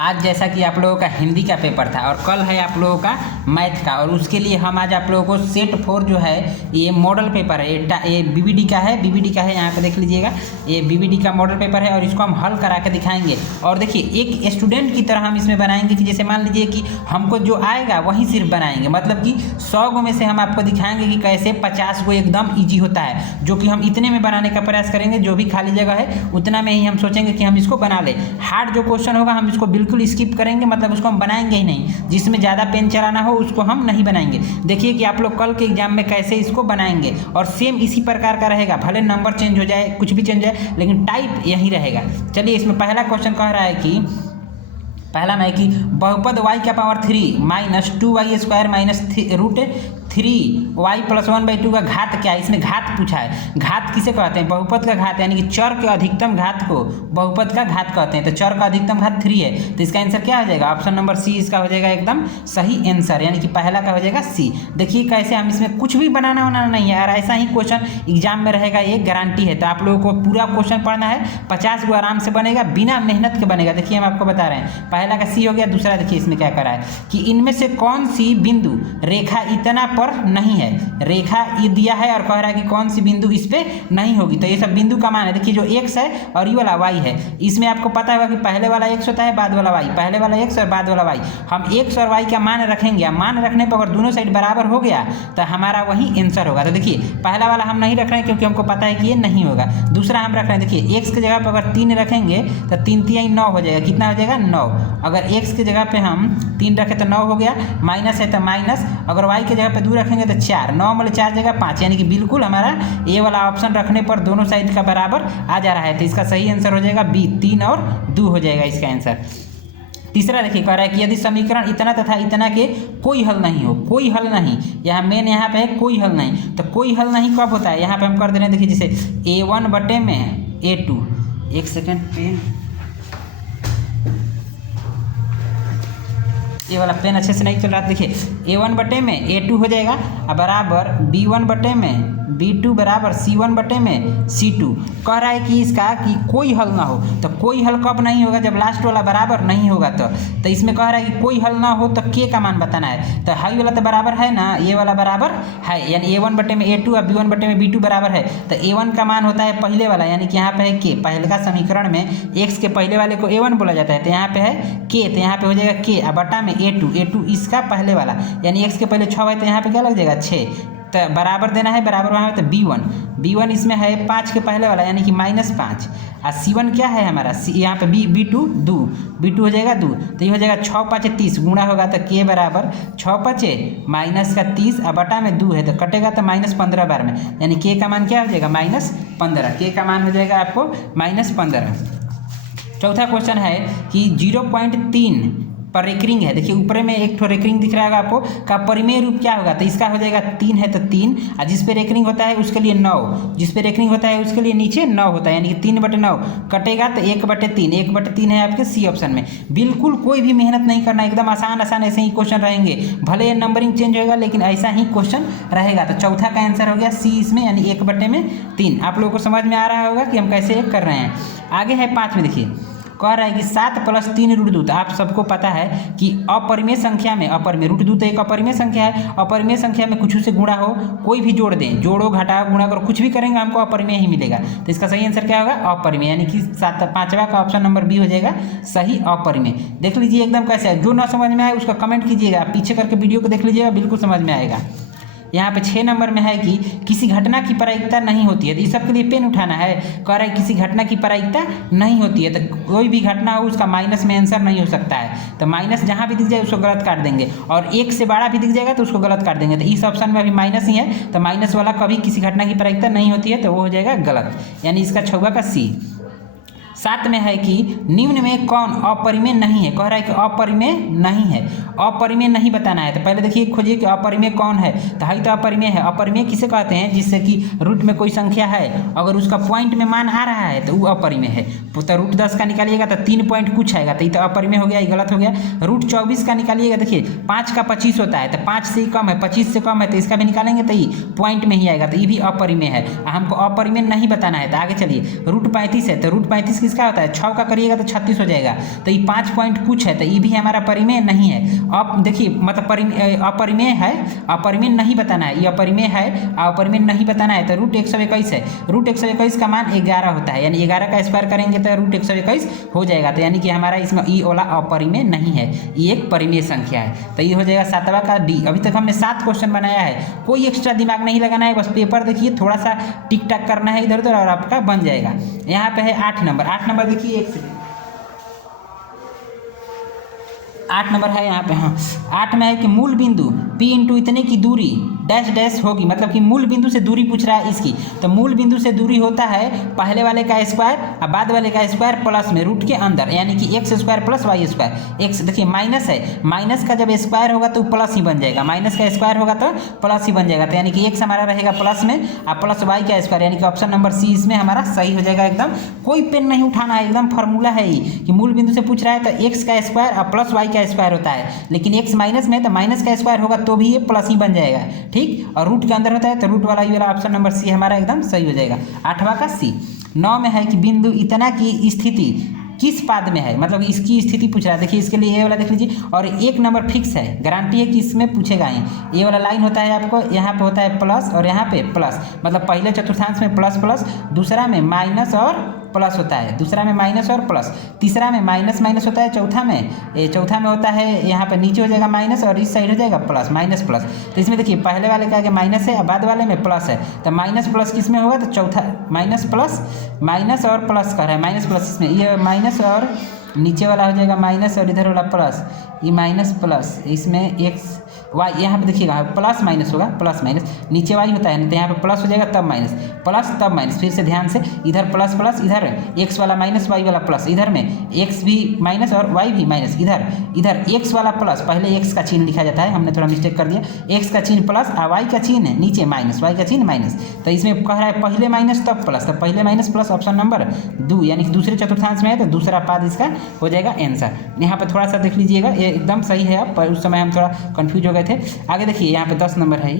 आज जैसा कि आप लोगों का हिंदी का पेपर था और कल है आप लोगों का मैथ का, और उसके लिए हम आज आप लोगों को सेट 4 जो है ये मॉडल पेपर है, ये बीबीडी का है, यहाँ पे देख लीजिएगा, ये बीबीडी का मॉडल पेपर है और इसको हम हल करा के दिखाएंगे। और देखिए एक स्टूडेंट की तरह हम इसमें बनाएंगे कि जैसे मान लीजिए कि हमको जो आएगा वही सिर्फ बनाएंगे, मतलब कि 100 गो में से हम आपको दिखाएंगे कि कैसे 50 गो एकदम ईजी होता है, जो कि हम इतने में बनाने का प्रयास करेंगे। जो भी खाली जगह है उतना में ही हम सोचेंगे कि हम इसको बना लें। हार्ड जो क्वेश्चन होगा हम इसको बिल्कुल स्किप करेंगे, मतलब उसको हम बनाएंगे ही नहीं। जिसमें ज़्यादा पेन चलाना हो उसको हम नहीं बनाएंगे। देखिए कि आप लोग कल के एग्जाम में कैसे इसको बनाएंगे, और सेम इसी प्रकार का रहेगा, भले नंबर चेंज हो जाए, कुछ भी चेंज हो जाए, लेकिन टाइप यही रहेगा। चलिए इसमें पहला क्वेश्चन कह रहा है कि पहला में है कि बहुपद y का power 3 minus 2y² minus √3y+1/2 का घात क्या है। इसमें घात पूछा है। घात किसे कहते हैं? बहुपद का घात, यानी कि चर के अधिकतम घात को बहुपद का घात कहते हैं। तो चर का अधिकतम घात 3 है, तो इसका आंसर क्या हो जाएगा? ऑप्शन नंबर सी इसका हो जाएगा एकदम सही आंसर, यानी कि पहला का हो जाएगा सी। देखिए कैसे हम इसमें कुछ भी बनाना नहीं है, और ऐसा ही क्वेश्चन एग्जाम में रहेगा, ये गारंटी है। तो आप लोगों को पूरा क्वेश्चन पढ़ना है, 50 गो आराम से बनेगा, बिना मेहनत के बनेगा। देखिए हम आपको बता रहे हैं, पहला का सी हो गया। दूसरा देखिए इसमें क्या कर रहा है कि इनमें से कौन सी बिंदु रेखा इतना पर नहीं है। रेखा ये दिया है और कह रहा है कि कौन सी बिंदु इस पे नहीं होगी। तो ये सब बिंदु का मान है। देखिए जो x है और ये वाला y है, इसमें आपको पता होगा कि पहले वाला x होता है, बाद वाला y, पहले वाला x और बाद वाला y। हम x और y का मान रखेंगे, मान रखने पर अगर दोनों साइड बराबर हो गया तो हमारा वही आंसर होगा। तो देखिए पहला वाला हम नहीं रख रहे हैं क्योंकि हमको पता है कि ये नहीं होगा। दूसरा हम रख रहे हैं, देखिए x की जगह पर अगर 3 रखेंगे तो 3 3 9 हो जाएगा। कितना हो जाएगा? 9। अगर x की जगह पे हम 3 रखें तो 9 हो गया, माइनस है तो माइनस, अगर y की जगह पे 2 रखेंगे तो 4, 9 में 4 जगह 5, यानी कि बिल्कुल हमारा ये वाला ऑप्शन रखने पर दोनों साइड का बराबर आ जा रहा है। तो इसका सही आंसर हो जाएगा बी, 3 और 2 हो जाएगा इसका आंसर। तीसरा देखिए कह रहा है कि यदि समीकरण इतना तथा इतना के कोई हल नहीं हो, कोई हल नहीं, यहाँ मेन यहाँ पे है कोई हल नहीं। तो कोई हल नहीं कब होता है? यहाँ पे हम कर दे रहे हैं, देखिए जैसे A1/A2, एक सेकेंड पेन, ये वाला पेन अच्छे से नहीं चल रहा। देखिए A1/A2 हो जाएगा बराबर B1/B2 बराबर C1/C2। कह रहा है कि इसका कि कोई हल ना हो। तो कोई हल कब नहीं होगा? जब लास्ट वाला बराबर नहीं होगा। तो इसमें कह रहा है कि कोई हल ना हो तो k का मान बताना है। तो हाई वाला तो बराबर है ना, ये वाला बराबर है, यानी A1/A2 और B1/B2 बराबर है। तो A1 का मान होता है पहले वाला, यानी कि यहाँ पे है k। पहले का समीकरण में x के पहले वाले को A1 बोला जाता है, तो यहाँ पे है k, तो यहाँ पे हो जाएगा k बटा में A2 इसका पहले वाला, यानी x के पहले 6 है तो यहाँ पे क्या लग जाएगा? 6। तो बराबर देना है, बराबर वहाँ तो B1 इसमें है 5 के पहले वाला, यानी कि -5। और C1 क्या है हमारा? यहाँ पे B2 हो जाएगा 2, तो ये हो जाएगा 6 5 30, गुणा होगा तो k बराबर 6 5 -30 और बटा में 2 है तो कटेगा तो -15 बार में, यानी k का मान क्या हो जाएगा? -15। k का मान हो जाएगा आपको -15। चौथा क्वेश्चन है कि 0.3 पर रेकरिंग है। देखिए ऊपर में एक ठो रेकरिंग दिख रहा है आपको, का परिमेय रूप क्या होगा? तो इसका हो जाएगा 3 है तो 3, और जिस पे रेकरिंग होता है उसके लिए 9, जिस पे रेकरिंग होता है उसके लिए नीचे 9 होता है, यानी कि 3/9 कटेगा तो 1/3, 1/3 है आपके सी ऑप्शन में। बिल्कुल कोई भी मेहनत नहीं करना, एकदम आसान ऐसे ही क्वेश्चन रहेंगे, भले ये नंबरिंग चेंज होगा लेकिन ऐसा ही क्वेश्चन रहेगा। तो चौथा का आंसर हो गया सी इसमें, यानी 1/3। आप लोगों को समझ में आ रहा होगा कि हम कैसे कर रहे हैं। आगे है 5 में, देखिए कह रहा है कि 7 + 3 √2। तो आप सबको पता है कि अपरिमेय संख्या में, अपरिमेय √2 तो एक अपरिमेय संख्या है, अपरिमेय संख्या में कुछ से गुणा हो, कोई भी जोड़ दें, जोड़ो घटाओ गुणा करो, कुछ भी करेंगे हमको अपरिमेय ही मिलेगा। तो इसका सही आंसर क्या होगा? अपरिमेय, यानी कि 5वां का ऑप्शन नंबर बी हो जाएगा सही, अपरिमेय। देख लीजिए एकदम कैसे है, जो ना समझ में आए उसका कमेंट कीजिएगा, पीछे करके वीडियो को देख लीजिएगा, बिल्कुल समझ में आएगा। यहाँ पे 6 नंबर में है कि किसी घटना की प्रायिकता नहीं होती है। तो इस सब के लिए पेन उठाना है। कह रहा है किसी घटना की प्रायिकता नहीं होती है, तो कोई भी घटना हो उसका माइनस में आंसर नहीं हो सकता है। तो माइनस जहाँ भी दिख जाए उसको गलत काट देंगे, और 1 से बड़ा भी दिख जाएगा तो उसको गलत काट देंगे। तो इस ऑप्शन में अभी माइनस ही है, तो माइनस वाला कभी किसी घटना की प्रायिकता नहीं होती है, तो वो हो जाएगा गलत, यानी इसका 6वां का सी। 7 में है कि निम्न में कौन अपरिमेय नहीं है। कह रहा है कि अपरिमेय नहीं है, अपरिमेय नहीं बताना है। तो पहले देखिए खोजिए कि अपरिमेय कौन है। तो है तो अपरिमेय है। अपरिमेय किसे कहते हैं? जिससे कि रूट में कोई संख्या है, अगर उसका पॉइंट में मान आ रहा है तो वो अपरिमेय है। तो √10 का निकालिएगा तो 3 पॉइंट कुछ आएगा, तो ये तो अपरिमेय हो गया, ये गलत हो गया। √24 का निकालिएगा, देखिए 5 का 25 होता है, तो 5 से ही कम है, 25 से कम है, तो इसका भी निकालेंगे तो ये पॉइंट में ही आएगा, तो ये भी अपरिमेय है। हमको अपरिमेय नहीं बताना है। तो आगे चलिए, √35 है, तो √35 की 36 का होता है, 6 का करिएगा तो 36 हो जाएगा। तो ये 5 पॉइंट कुछ है, तो ये भी हमारा परिमेय नहीं है। अब देखिए मतलब अपरिमेय है, अपरिमेय नहीं बताना है, ये अपरिमेय है, अपरिमेय नहीं बताना है। तो रूट 121 है, रूट 121 का मान 11 होता है, यानी 11 का स्क्वायर करेंगे तो रूट 121 हो जाएगा। तो यानी कि हमारा इसमें ई वाला अपरिमेय नहीं है, ये एक परिमेय संख्या है। तो ये हो जाएगा 7वां का डी। अभी तक हमने 7 क्वेश्चन बनाया है, कोई एक्स्ट्रा दिमाग नहीं लगाना है, बस पेपर देखिए थोड़ा सा टिक टाक करना है इधर उधर और आपका बन जाएगा। यहाँ पे है 8 नंबर, 8 नंबर देखिए, एक सेकंड, 8 नंबर है यहाँ पे। हाँ, 8 में है कि मूल बिंदु P इंटू इतने की दूरी डैश डैश होगी, मतलब कि मूल बिंदु से दूरी पूछ रहा है इसकी। तो मूल बिंदु से दूरी होता है पहले वाले का स्क्वायर और बाद वाले का स्क्वायर प्लस में रूट के अंदर, यानी कि X square plus Y square. X देखिए माइनस है, माइनस का जब स्क्वायर होगा तो प्लस ही बन जाएगा, माइनस का स्क्वायर होगा तो प्लस ही बन जाएगा। तो यानी कि एक्स हमारा रहेगा प्लस में और प्लस वाई का स्क्वायर, यानी कि ऑप्शन नंबर सी इसमें हमारा सही हो जाएगा एकदम। कोई पेन नहीं उठाना है, एकदम फार्मूला है ये कि मूल बिंदु से पूछ रहा है तो एक्स का स्क्वायर और प्लस वाई का स्क्वायर होता है, लेकिन एक्स माइनस में तो माइनस का स्क्वायर होगा तो भी ये प्लस ही बन जाएगा, ठीक। और रूट के अंदर होता है तो रूट वाला ये वाला ऑप्शन नंबर सी हमारा एकदम सही हो जाएगा। 8वां का सी। 9 में है कि बिंदु इतना की स्थिति किस पाद में है, मतलब इसकी स्थिति पूछ रहा है। देखिए इसके लिए ये वाला देख लीजिए, और 1 नंबर फिक्स है, गारंटी है कि इसमें पूछेगा ही। ये वाला लाइन होता है आपको, यहाँ पे होता है प्लस और यहाँ पे प्लस, मतलब पहले चतुर्थांश में प्लस प्लस, दूसरा में माइनस और प्लस होता है, दूसरा में माइनस और प्लस, तीसरा में माइनस माइनस होता है, चौथा में होता है यहाँ पे नीचे हो जाएगा माइनस और इस साइड हो जाएगा प्लस, माइनस प्लस। तो इसमें देखिए पहले वाले का आगे माइनस है और बाद वाले में प्लस है, तो माइनस प्लस किस में होगा, तो चौथा माइनस प्लस, माइनस और प्लस कर रहा है, माइनस प्लस इसमें, ये माइनस और नीचे वाला हो जाएगा माइनस और इधर वाला प्लस, ये माइनस प्लस, इसमें एक्स वाई, यहाँ पे देखिएगा प्लस माइनस होगा, प्लस माइनस, नीचे वाई होता है ना, तो यहाँ पे प्लस हो जाएगा तब माइनस, प्लस तब माइनस, फिर से ध्यान से, इधर प्लस प्लस, इधर एक्स वाला माइनस वाई वाला प्लस, इधर में एक्स भी माइनस और वाई भी माइनस, इधर एक्स वाला प्लस, पहले एक्स का चिन्ह लिखा जाता है, हमने थोड़ा मिस्टेक कर दिया, एक्स का चिन्ह प्लस और वाई का चिन्ह नीचे माइनस, वाई का चिन्ह माइनस। तो इसमें कह रहा है पहले माइनस तब प्लस, तो पहले माइनस प्लस ऑप्शन नंबर 2, यानी कि दूसरे चतुर्थांश में है तो दूसरा पाद इसका हो जाएगा आंसर। यहाँ पे थोड़ा सा देख लीजिएगा, ये एकदम सही है, अब उस समय हम थोड़ा कंफ्यूज हो गए थे। आगे देखिए यहाँ पे 10 नंबर है,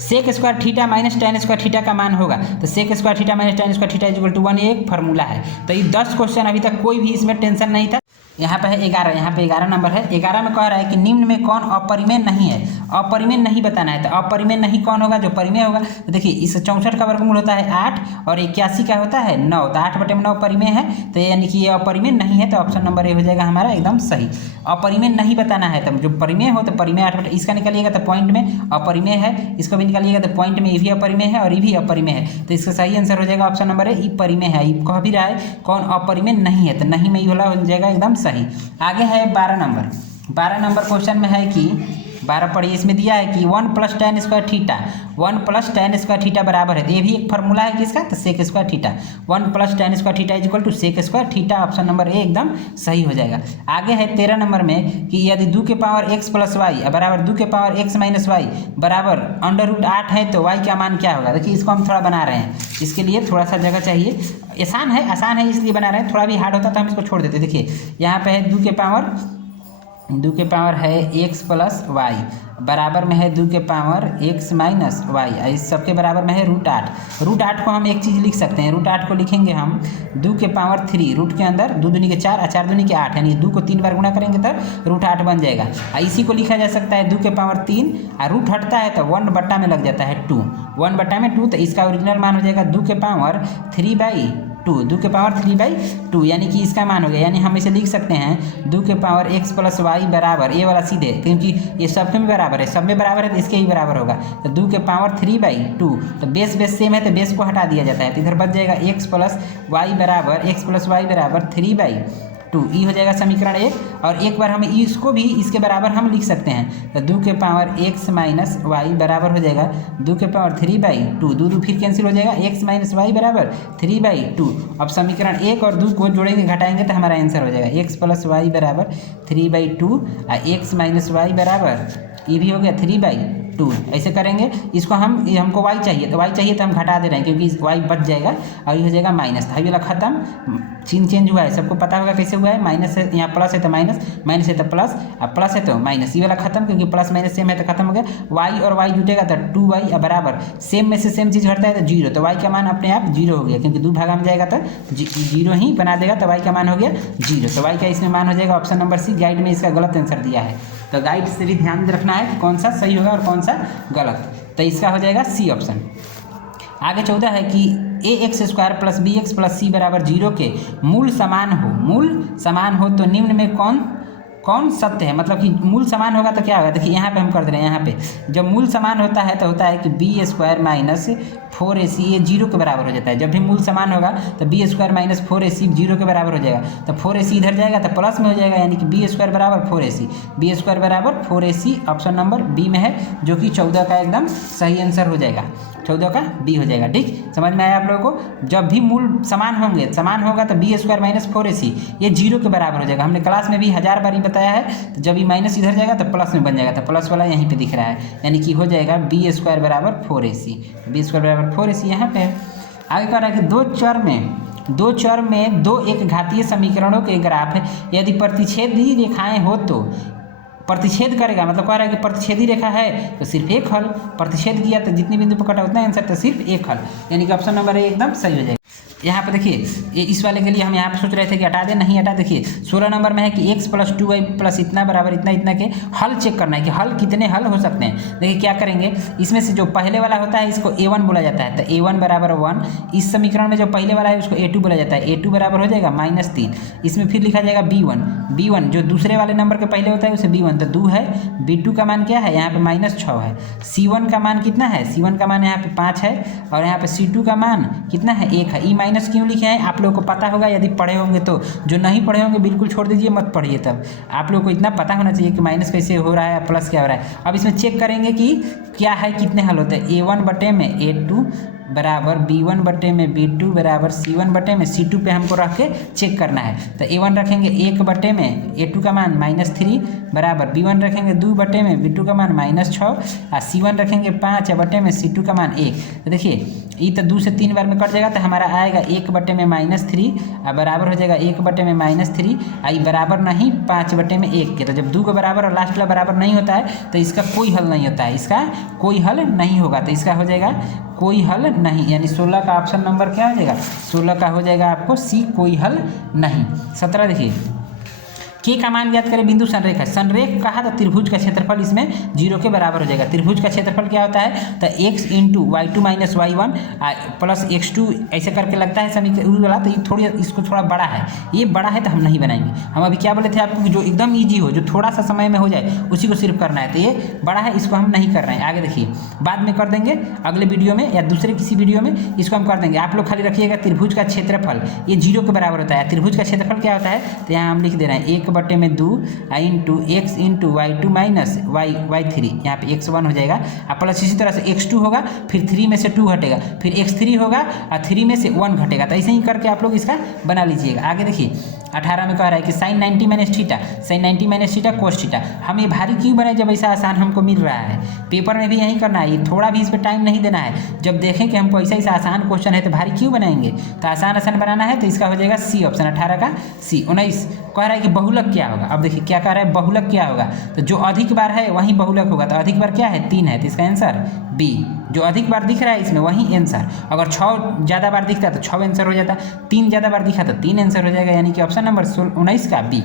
sec square theta minus ten square theta का मान होगा, तो sec square theta minus ten square theta equal to 1, एक फार्मूला है। तो ये 10 क्वेश्चन अभी तक कोई भी इसमें टेंशन नहीं था। यहाँ पे है 11, यहाँ पे 11 नंबर है। 11 में कह रहा है कि निम्न में कौन अपरिमेय नहीं है, अपरिमेय नहीं बताना है। तो अपरिमेय नहीं कौन होगा, जो परिमेय होगा। तो देखिए इस 64 का वर्गमूल होता है 8 और 81 का होता है 9, तो 8/9 परिमेय है, तो यानी कि ये अपरिमेय नहीं है। तो ऑप्शन नंबर ए हो जाएगा हमारा एकदम सही। अपरिमेय नहीं बताना है, तो जो परिमेय हो तो परिमेय 8 इसका निकालिएगा तो पॉइंट में अपरिमेय है, इसको भी निकालिएगा तो पॉइंट में ये भी अपरिमेय है और ये भी अपरिमेय है। तो इसका सही आंसर हो जाएगा ऑप्शन नंबर ए, ये परिमेय है। ये कह भी रहा है कौन अपरिमेय नहीं है, तो नहीं में ये वाला हो जाएगा एकदम सही। आगे है 12 नंबर। 12 नंबर क्वेश्चन में है कि 12 पढ़िए, इसमें दिया है कि 1 + tan square theta, 1 + tan square theta बराबर है। तो ये भी एक फार्मूला है किसका, तो sec square theta. 1 + tan square theta is equal to sec square theta, option number A एकदम सही हो जाएगा। आगे है 13 नंबर में कि यदि 2 के पावर x + y बराबर 2 के पावर x - y बराबर √8 है तो y का मान क्या होगा। देखिए इसको हम थोड़ा बना रहे हैं, इसके लिए थोड़ा सा जगह चाहिए। आसान है इसलिए बना रहे हैं, थोड़ा भी हार्ड होता तो हम इसको छोड़ देते। देखिए यहाँ पे है 2 के पावर है x + y बराबर में है 2 के पावर x - y, इस सबके बराबर में है √8। √8 को हम एक चीज़ लिख सकते हैं, √8 को लिखेंगे हम 2 के पावर 3, रूट के अंदर 2 दूनी के 4 और 4 दूनी के 8, यानी 2 को 3 बार गुणा करेंगे तब √8 बन जाएगा। इसी को लिखा जा सकता है 2 के पावर 3 और रूट हटता है तो 1 बट्टा में लग जाता है 2, 1 बट्टा में 2, तो इसका ओरिजिनल मान हो जाएगा 2 के पावर 3/2, 2 के पावर 3/2, यानी कि इसका मान हो गया। यानी हम इसे लिख सकते हैं 2 के पावर x + y बराबर, ये वाला सीधे, क्योंकि ये सब में बराबर है, सब में बराबर है तो इसके ही बराबर होगा। तो 2 के पावर 3/2, तो बेस सेम है तो बेस को हटा दिया जाता है, तो इधर बच जाएगा x + y बराबर 3/2, ये हो जाएगा समीकरण 1। और एक बार हम इसको भी इसके बराबर हम लिख सकते हैं, तो 2 के पावर x - y बराबर हो जाएगा 2 के पावर 3/2, 2 फिर कैंसिल हो जाएगा, x - y बराबर 3/2। अब समीकरण 1 और 2 को जोड़ेंगे घटाएंगे तो हमारा आंसर हो जाएगा x + y बराबर 3/2 और x - y बराबर, ये भी हो गया 3/2 2 ऐसे करेंगे। इसको हमको y चाहिए तो हम घटा दे रहे हैं क्योंकि y बच जाएगा और ये हो जाएगा माइनस। हाई वाला खत्म, चिन्ह चेंज हुआ है, सबको पता होगा कैसे हुआ है। माइनस है यहाँ प्लस है तो माइनस, माइनस है तो प्लस, अब प्लस है तो माइनस, ये वाला खत्म क्योंकि प्लस माइनस सेम है तो खत्म हो गया। y और y जुटेगा तो 2y बराबर सेम में से सेम चीज़ घटता है तो 0, तो y का मान अपने आप 0 हो गया क्योंकि 2 भागा में जाएगा तो 0 ही बना देगा, तो y का मान हो गया 0। तो y का इसमें मान हो जाएगा ऑप्शन नंबर सी। गाइड में इसका गलत आंसर दिया है, तो गाइड से भी ध्यान रखना है कौन सा सही होगा और कौन सा गलत, तो इसका हो जाएगा सी ऑप्शन। आगे 14 है कि ax² plus bx plus c बराबर 0 के मूल समान हो तो निम्न में कौन सत्य है। मतलब कि मूल समान होगा तो क्या होगा, देखिए यहाँ पे हम कर दे रहे हैं। यहाँ पे जब मूल समान होता है तो होता है कि b² माइनस 4ac ये 0 के बराबर हो जाता है। जब भी मूल समान होगा तो b² माइनस 4ac 0 के बराबर हो जाएगा, तो 4ac इधर जाएगा तो प्लस में हो जाएगा, यानी कि b² बराबर 4ac, b² बराबर 4ac ऑप्शन नंबर बी में है, जो कि 14 का एकदम सही आंसर हो जाएगा। 14 का बी हो जाएगा। ठीक, समझ में आया आप लोगों को। जब भी मूल समान होगा तो b² माइनस 4ac ये 0 के बराबर हो जाएगा। हमने क्लास में भी 1000 बार ही बताया है। तो जब ये माइनस इधर जाएगा तो प्लस में बन जाएगा, तो प्लस वाला यहीं पे दिख रहा है, यानी कि हो जाएगा b² बराबर 4ac, b² बराबर 4ac यहाँ पे है। आगे कह रहा है कि दो चर में दो एक घातीय समीकरणों के ग्राफ है, यदि प्रतिच्छेदी रेखाएं हो तो प्रतिच्छेद करेगा। मतलब कह रहा है कि प्रतिच्छेदी रेखा है तो सिर्फ एक हल, प्रतिच्छेद किया तो जितनी बिंदु पर कटा उतना आंसर, तो सिर्फ एक हल, यानी कि ऑप्शन नंबर ए एकदम सही हो जाएगा। यहाँ पे देखिए इस वाले के लिए हम यहाँ पे सोच रहे थे कि हटा दे, नहीं हटा। देखिए 16 नंबर में है कि x प्लस 2y प्लस इतना बराबर इतना के हल चेक करना है कि हल कितने हल हो सकते हैं। देखिए क्या करेंगे, इसमें से जो पहले वाला होता है इसको a1 बोला जाता है, तो a1 बराबर 1। इस समीकरण में जो पहले वाला है उसको a2 बोला जाता है, a2 बराबर हो जाएगा -3। इसमें फिर लिखा जाएगा b1 जो दूसरे वाले नंबर के पहले होता है उसे b1, तो 2 है। b2 का मान क्या है, यहाँ पे -6 है। c1 का मान कितना है, c1 का मान यहाँ पे 5 है, और यहाँ पे c2 का मान कितना है, 1 है। माइनस क्यों लिखे हैं आप लोगों को पता होगा, यदि पढ़े होंगे तो। जो नहीं पढ़े होंगे बिल्कुल छोड़ दीजिए, मत पढ़िए। तब आप लोगों को इतना पता होना चाहिए कि माइनस कैसे हो रहा है, प्लस क्या हो रहा है। अब इसमें चेक करेंगे कि क्या है, कितने हल होते हैं। a1 बटे में a2 बराबर b1 बटे में b2 बराबर c1 बटे में c2 पे हमको रख के चेक करना है। तो a1 रखेंगे 1 बटे में a2 का मान -3 बराबर b1 रखेंगे 2 बटे में b2 का मान -6 और c1 रखेंगे 5 बटे में c2 का मान 1। तो देखिए ये तो 2 से 3 बार में कट जाएगा, तो हमारा आएगा 1 बटे में -3 और बराबर हो जाएगा 1 बटे में -3 आई बराबर नहीं 5 बटे में 1 के। तो जब 2 का बराबर और लास्ट वाला बराबर नहीं होता है तो इसका कोई हल नहीं होता है, इसका कोई हल नहीं होगा। तो इसका हो जाएगा कोई हल नहीं, यानी 16 का ऑप्शन नंबर क्या हो जाएगा, 16 का हो जाएगा आपको सी, कोई हल नहीं। 17 देखिए के का मान ज्ञात करें बिंदु संरेख है। संरेख कहा तो त्रिभुज का क्षेत्रफल इसमें 0 के बराबर हो जाएगा। त्रिभुज का क्षेत्रफल क्या होता है, तो x into y2 minus y1 plus x2 ऐसे करके लगता है समीकरण वाला। तो ये इसको थोड़ा बड़ा है, ये बड़ा है तो हम नहीं बनाएंगे। हम अभी क्या बोले थे आपको, जो एकदम ईजी हो, जो थोड़ा सा समय में हो जाए उसी को सिर्फ करना है। तो ये बड़ा है, इसको हम नहीं कर रहे हैं। आगे देखिए बाद में कर देंगे, अगले वीडियो में या दूसरे किसी वीडियो में इसको हम कर देंगे। आप लोग खाली रखिएगा त्रिभुज का क्षेत्रफल ये 0 के बराबर होता है। त्रिभुज का क्षेत्रफल क्या होता है, तो यहाँ हम लिख दे रहे हैं 1 बटे में 2 into x into y2 minus y3, यहाँ पे x1 हो जाएगा और प्लस इसी तरह से x2 होगा, फिर 3 में से 2 घटेगा, फिर x3 होगा और 3 में से 1 घटेगा। तो ऐसे ही करके आप लोग इसका बना लीजिएगा। आगे देखिए 18 में कह रहा है कि sin 90 minus theta, sin 90 minus theta cos theta. हम ये भारी क्यों बनाए जब ऐसा आसान हमको मिल रहा है। पेपर में भी यही करना है, ये थोड़ा भी इस पर टाइम नहीं देना है। जब देखें कि हमको ऐसा आसान क्वेश्चन है तो भारी क्यों बनाएंगे, तो आसान बनाना है। तो इसका हो जाएगा सी ऑप्शन, 18 का सी। 19 कह रहा है कि बहुलक क्या होगा। अब देखिए क्या कह रहा है, बहुलक क्या होगा, तो जो अधिक बार है वहीं बहुलक होगा। तो अधिक बार क्या है, 3 है, तो इसका आंसर बी। जो अधिक बार दिख रहा है इसमें वही आंसर। अगर 6 ज़्यादा बार दिखता है तो 6 आंसर हो जाता, 3 ज़्यादा बार दिखा तो 3 आंसर हो जाएगा, यानी कि ऑप्शन नंबर 19 का बी।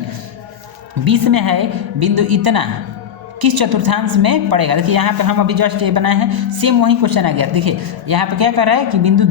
20 में है बिंदु इतना किस चतुर्थांश में पड़ेगा। देखिए यहाँ पे हम अभी जस्ट ये बनाए हैं, सेम वही क्वेश्चन आ गया। देखिए यहाँ पे क्या कर रहा है कि बिंदु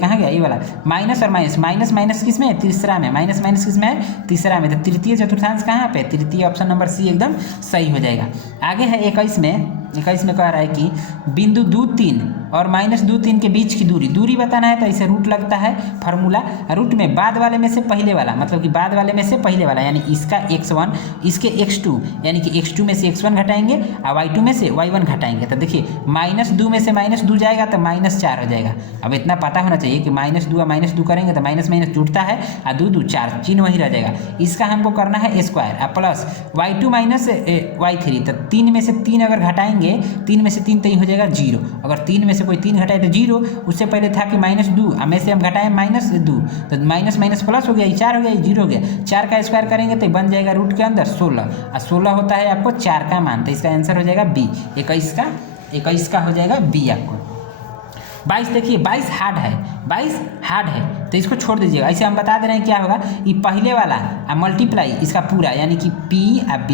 कहाँ गया, ये वाला माइनस और माइनस माइनस किस में है, तीसरा में, माइनस माइनस किस में है, तीसरा में। तो तृतीय चतुर्थांश कहाँ पे, तृतीय, ऑप्शन नंबर सी एकदम सही हो जाएगा। आगे है 21 में कह रहा है कि बिंदु 2, 3 और -2 3 के बीच की दूरी बताना है तो ऐसे रूट लगता है फार्मूला। रूट में बाद वाले में से पहले वाला, मतलब कि बाद वाले में से पहले वाला, यानी इसका x1 इसके x2, यानी कि x2 में से x1 घटाएंगे और y2 में से y1 घटाएंगे। तो देखिए -2 में से -2 जाएगा तो -4 हो जाएगा। अब इतना पता होना चाहिए कि -2 और -2 करेंगे तो माइनस माइनस जुड़ता है और 2 2 4, चिन्ह वही रह जाएगा। इसका हमको करना है स्क्वायर और प्लस y2 माइनस y3, तो 3 में से 3 अगर घटाएंगे, 3 में से 3 तो ये हो जाएगा 0। अगर 3 में से कोई 3 घटाए तो 0, उससे पहले था कि -2 में से हम घटाएं -2, तो माइनस माइनस प्लस हो गया, ये 4 हो गया, ये 0 हो गया। 4 का स्क्वायर करेंगे तो बन जाएगा रूट के अंदर 16 और 16 होता है आपको 4 का मान, तो इसका आंसर हो जाएगा बी, 21 का हो जाएगा बी आपको। 22 देखिए 22 हार्ड है, 22 हार्ड है तो इसको छोड़ दीजिएगा। ऐसे हम बता दे रहे हैं क्या होगा, ये पहले वाला मल्टीप्लाई इसका पूरा, यानी कि P और B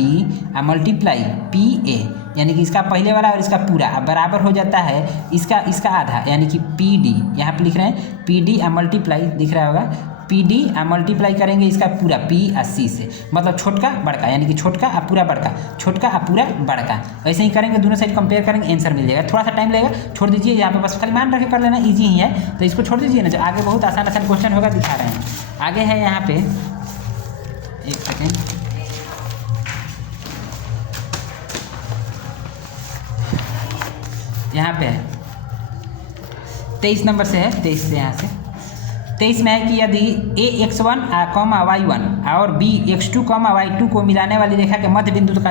मल्टीप्लाई PA, यानी कि इसका पहले वाला और इसका पूरा अब बराबर हो जाता है इसका आधा, यानी कि PD, यहाँ पे लिख रहे हैं PD मल्टीप्लाई, दिख रहा होगा PD मल्टीप्लाई करेंगे इसका पूरा P और C से, मतलब छोटका बड़का, यानी कि छोटका और पूरा बड़का, छोटका और पूरा बड़का। ऐसे ही करेंगे, दोनों साइड कंपेयर करेंगे, आंसर मिल जाएगा। थोड़ा सा टाइम लगेगा, छोड़ दीजिए, यहाँ पे बस खाली मान रख के कर लेना, इजी ही है, तो इसको छोड़ दीजिए ना, जो आगे बहुत आसान क्वेश्चन होगा दिखा रहे हैं। आगे है यहाँ पे, एक सेकेंड, यहाँ पे है 23 नंबर से है, 23 से यहाँ से 23 में है कि यदि ax1, y1 और bx2, y2 को मिलाने वाली रेखा के मध्य बिंदु का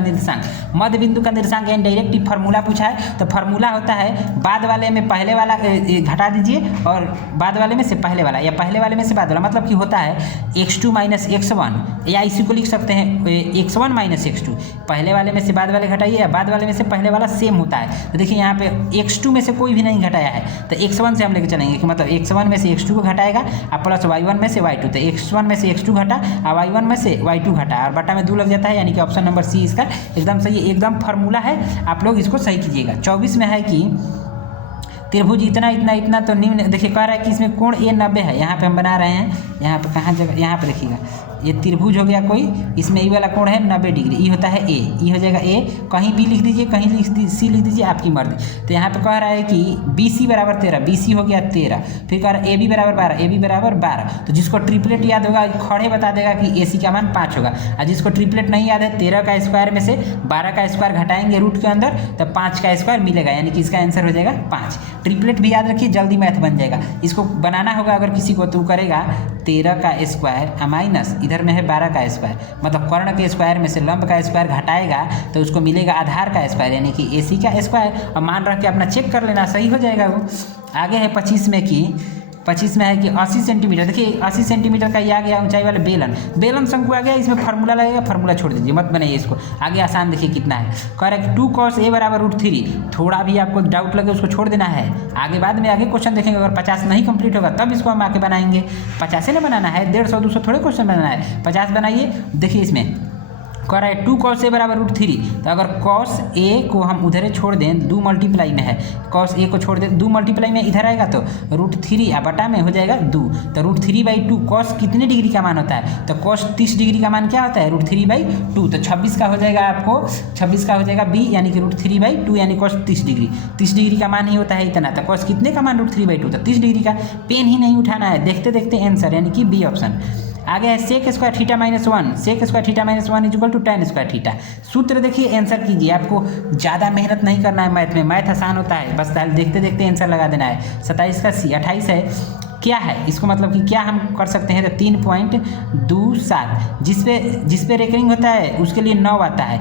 निर्देशांक यानी डायरेक्ट फार्मूला पूछा है, तो फार्मूला होता है बाद वाले में पहले वाला घटा दीजिए और बाद वाले में से पहले वाला या पहले वाले में से बाद वाला, मतलब कि होता है x2 माइनस x1, या इसी को लिख सकते हैं x1 माइनस x2, पहले वाले में से बाद वाले घटाइए या बाद वाले में से पहले वाला सेम होता है। तो देखिए यहाँ पे x2 में से कोई भी नहीं घटाया है तो x1 से हम लेके चलेंगे कि मतलब x1 में से x2 को घटाएगा और प्लस y1 में से y2, तो x1 में से x2 घटा और y1 में से y2 घटा और बटा में 2 लग जाता है, यानी कि ऑप्शन नंबर सी इसका एकदम सही है, एकदम फार्मूला है, आप लोग इसको सही कीजिएगा। 24 में है कि त्रिभुज इतना इतना इतना तो निम्न, देखिए कह रहा है कि इसमें कोण A 90 है, यहाँ पे हम बना रहे हैं, यहाँ पे कहाँ जगह, यहाँ पे देखिएगा ये त्रिभुज हो गया कोई, इसमें ई वाला कोण है 90 डिग्री, ई होता है ए, ई हो जाएगा ए, कहीं बी लिख दीजिए, कहीं सी लिख दीजिए, आपकी मर्जी। तो यहाँ पे कह रहा है कि BC बराबर 13, BC हो गया 13, फिर कह रहा है AB बराबर 12, AB बराबर 12, तो जिसको ट्रिपलेट याद होगा खड़े बता देगा कि AC का मान 5 होगा, और जिसको ट्रिपलेट नहीं याद है 13 का स्क्वायर में से 12 का स्क्वायर घटाएंगे रूट के अंदर तो 5 का स्क्वायर मिलेगा, यानी कि इसका आंसर हो जाएगा 5। ट्रिपलेट भी याद रखिए, जल्दी मैथ बन जाएगा। इसको बनाना होगा अगर किसी को तो करेगा 13 का स्क्वायर माइनस इधर में है 12 का स्क्वायर, मतलब कर्ण के स्क्वायर में से लंब का स्क्वायर घटाएगा तो उसको मिलेगा आधार का स्क्वायर, यानी कि AC का स्क्वायर, और मान रख के अपना चेक कर लेना, सही हो जाएगा वो। आगे है 25 में कि 25 में है कि 80 सेंटीमीटर, देखिए 80 सेंटीमीटर का ये आ गया ऊंचाई वाला बेलन शंकु आ गया, इसमें फार्मूला लगेगा, फार्मूला छोड़ दीजिए, मत बनाइए इसको। आगे आसान देखिए कितना है, कह रहा है कि 2 cos A बराबर √3, थोड़ा भी आपको डाउट लगे उसको छोड़ देना है, आगे बाद में आगे क्वेश्चन देखेंगे, अगर 50 नहीं कंप्लीट होगा तब इसको हम आके बनाएंगे, 50 से ना बनाना है, 150 200 थोड़े क्वेश्चन बनाना है, 50 बनाइए। देखिए इसमें कह रहा है 2 cos A बराबर √3, तो अगर cos A को हम उधर छोड़ दें, 2 मल्टीप्लाई में है, cos A को छोड़ दें 2 मल्टीप्लाई में इधर आएगा तो √3 आ बटा में हो जाएगा 2, तो √3/2 cos कितने डिग्री का मान होता है, तो cos 30 डिग्री का मान क्या होता है √3/2, तो 26 का हो जाएगा आपको, 26 का हो जाएगा B, यानी कि √3/2 यानी cos 30 डिग्री, 30 डिग्री का मान ही होता है इतना, तो cos कितने का मान √3/2, तो 30 डिग्री का। पेन ही नहीं उठाना है, देखते देखते आंसर, यानी कि B ऑप्शन। आगे है sec square theta -1, sec square theta -1 equal to tan square theta. सूत्र देखिए, आंसर कीजिए, आपको ज़्यादा मेहनत नहीं करना है मैथ में, मैथ आसान होता है, बस देखते देखते आंसर लगा देना है। 27 का C, 28 है क्या है, इसको मतलब कि क्या हम कर सकते हैं, तो 3.27, जिस पे रेकरिंग होता है उसके लिए 9 आता है,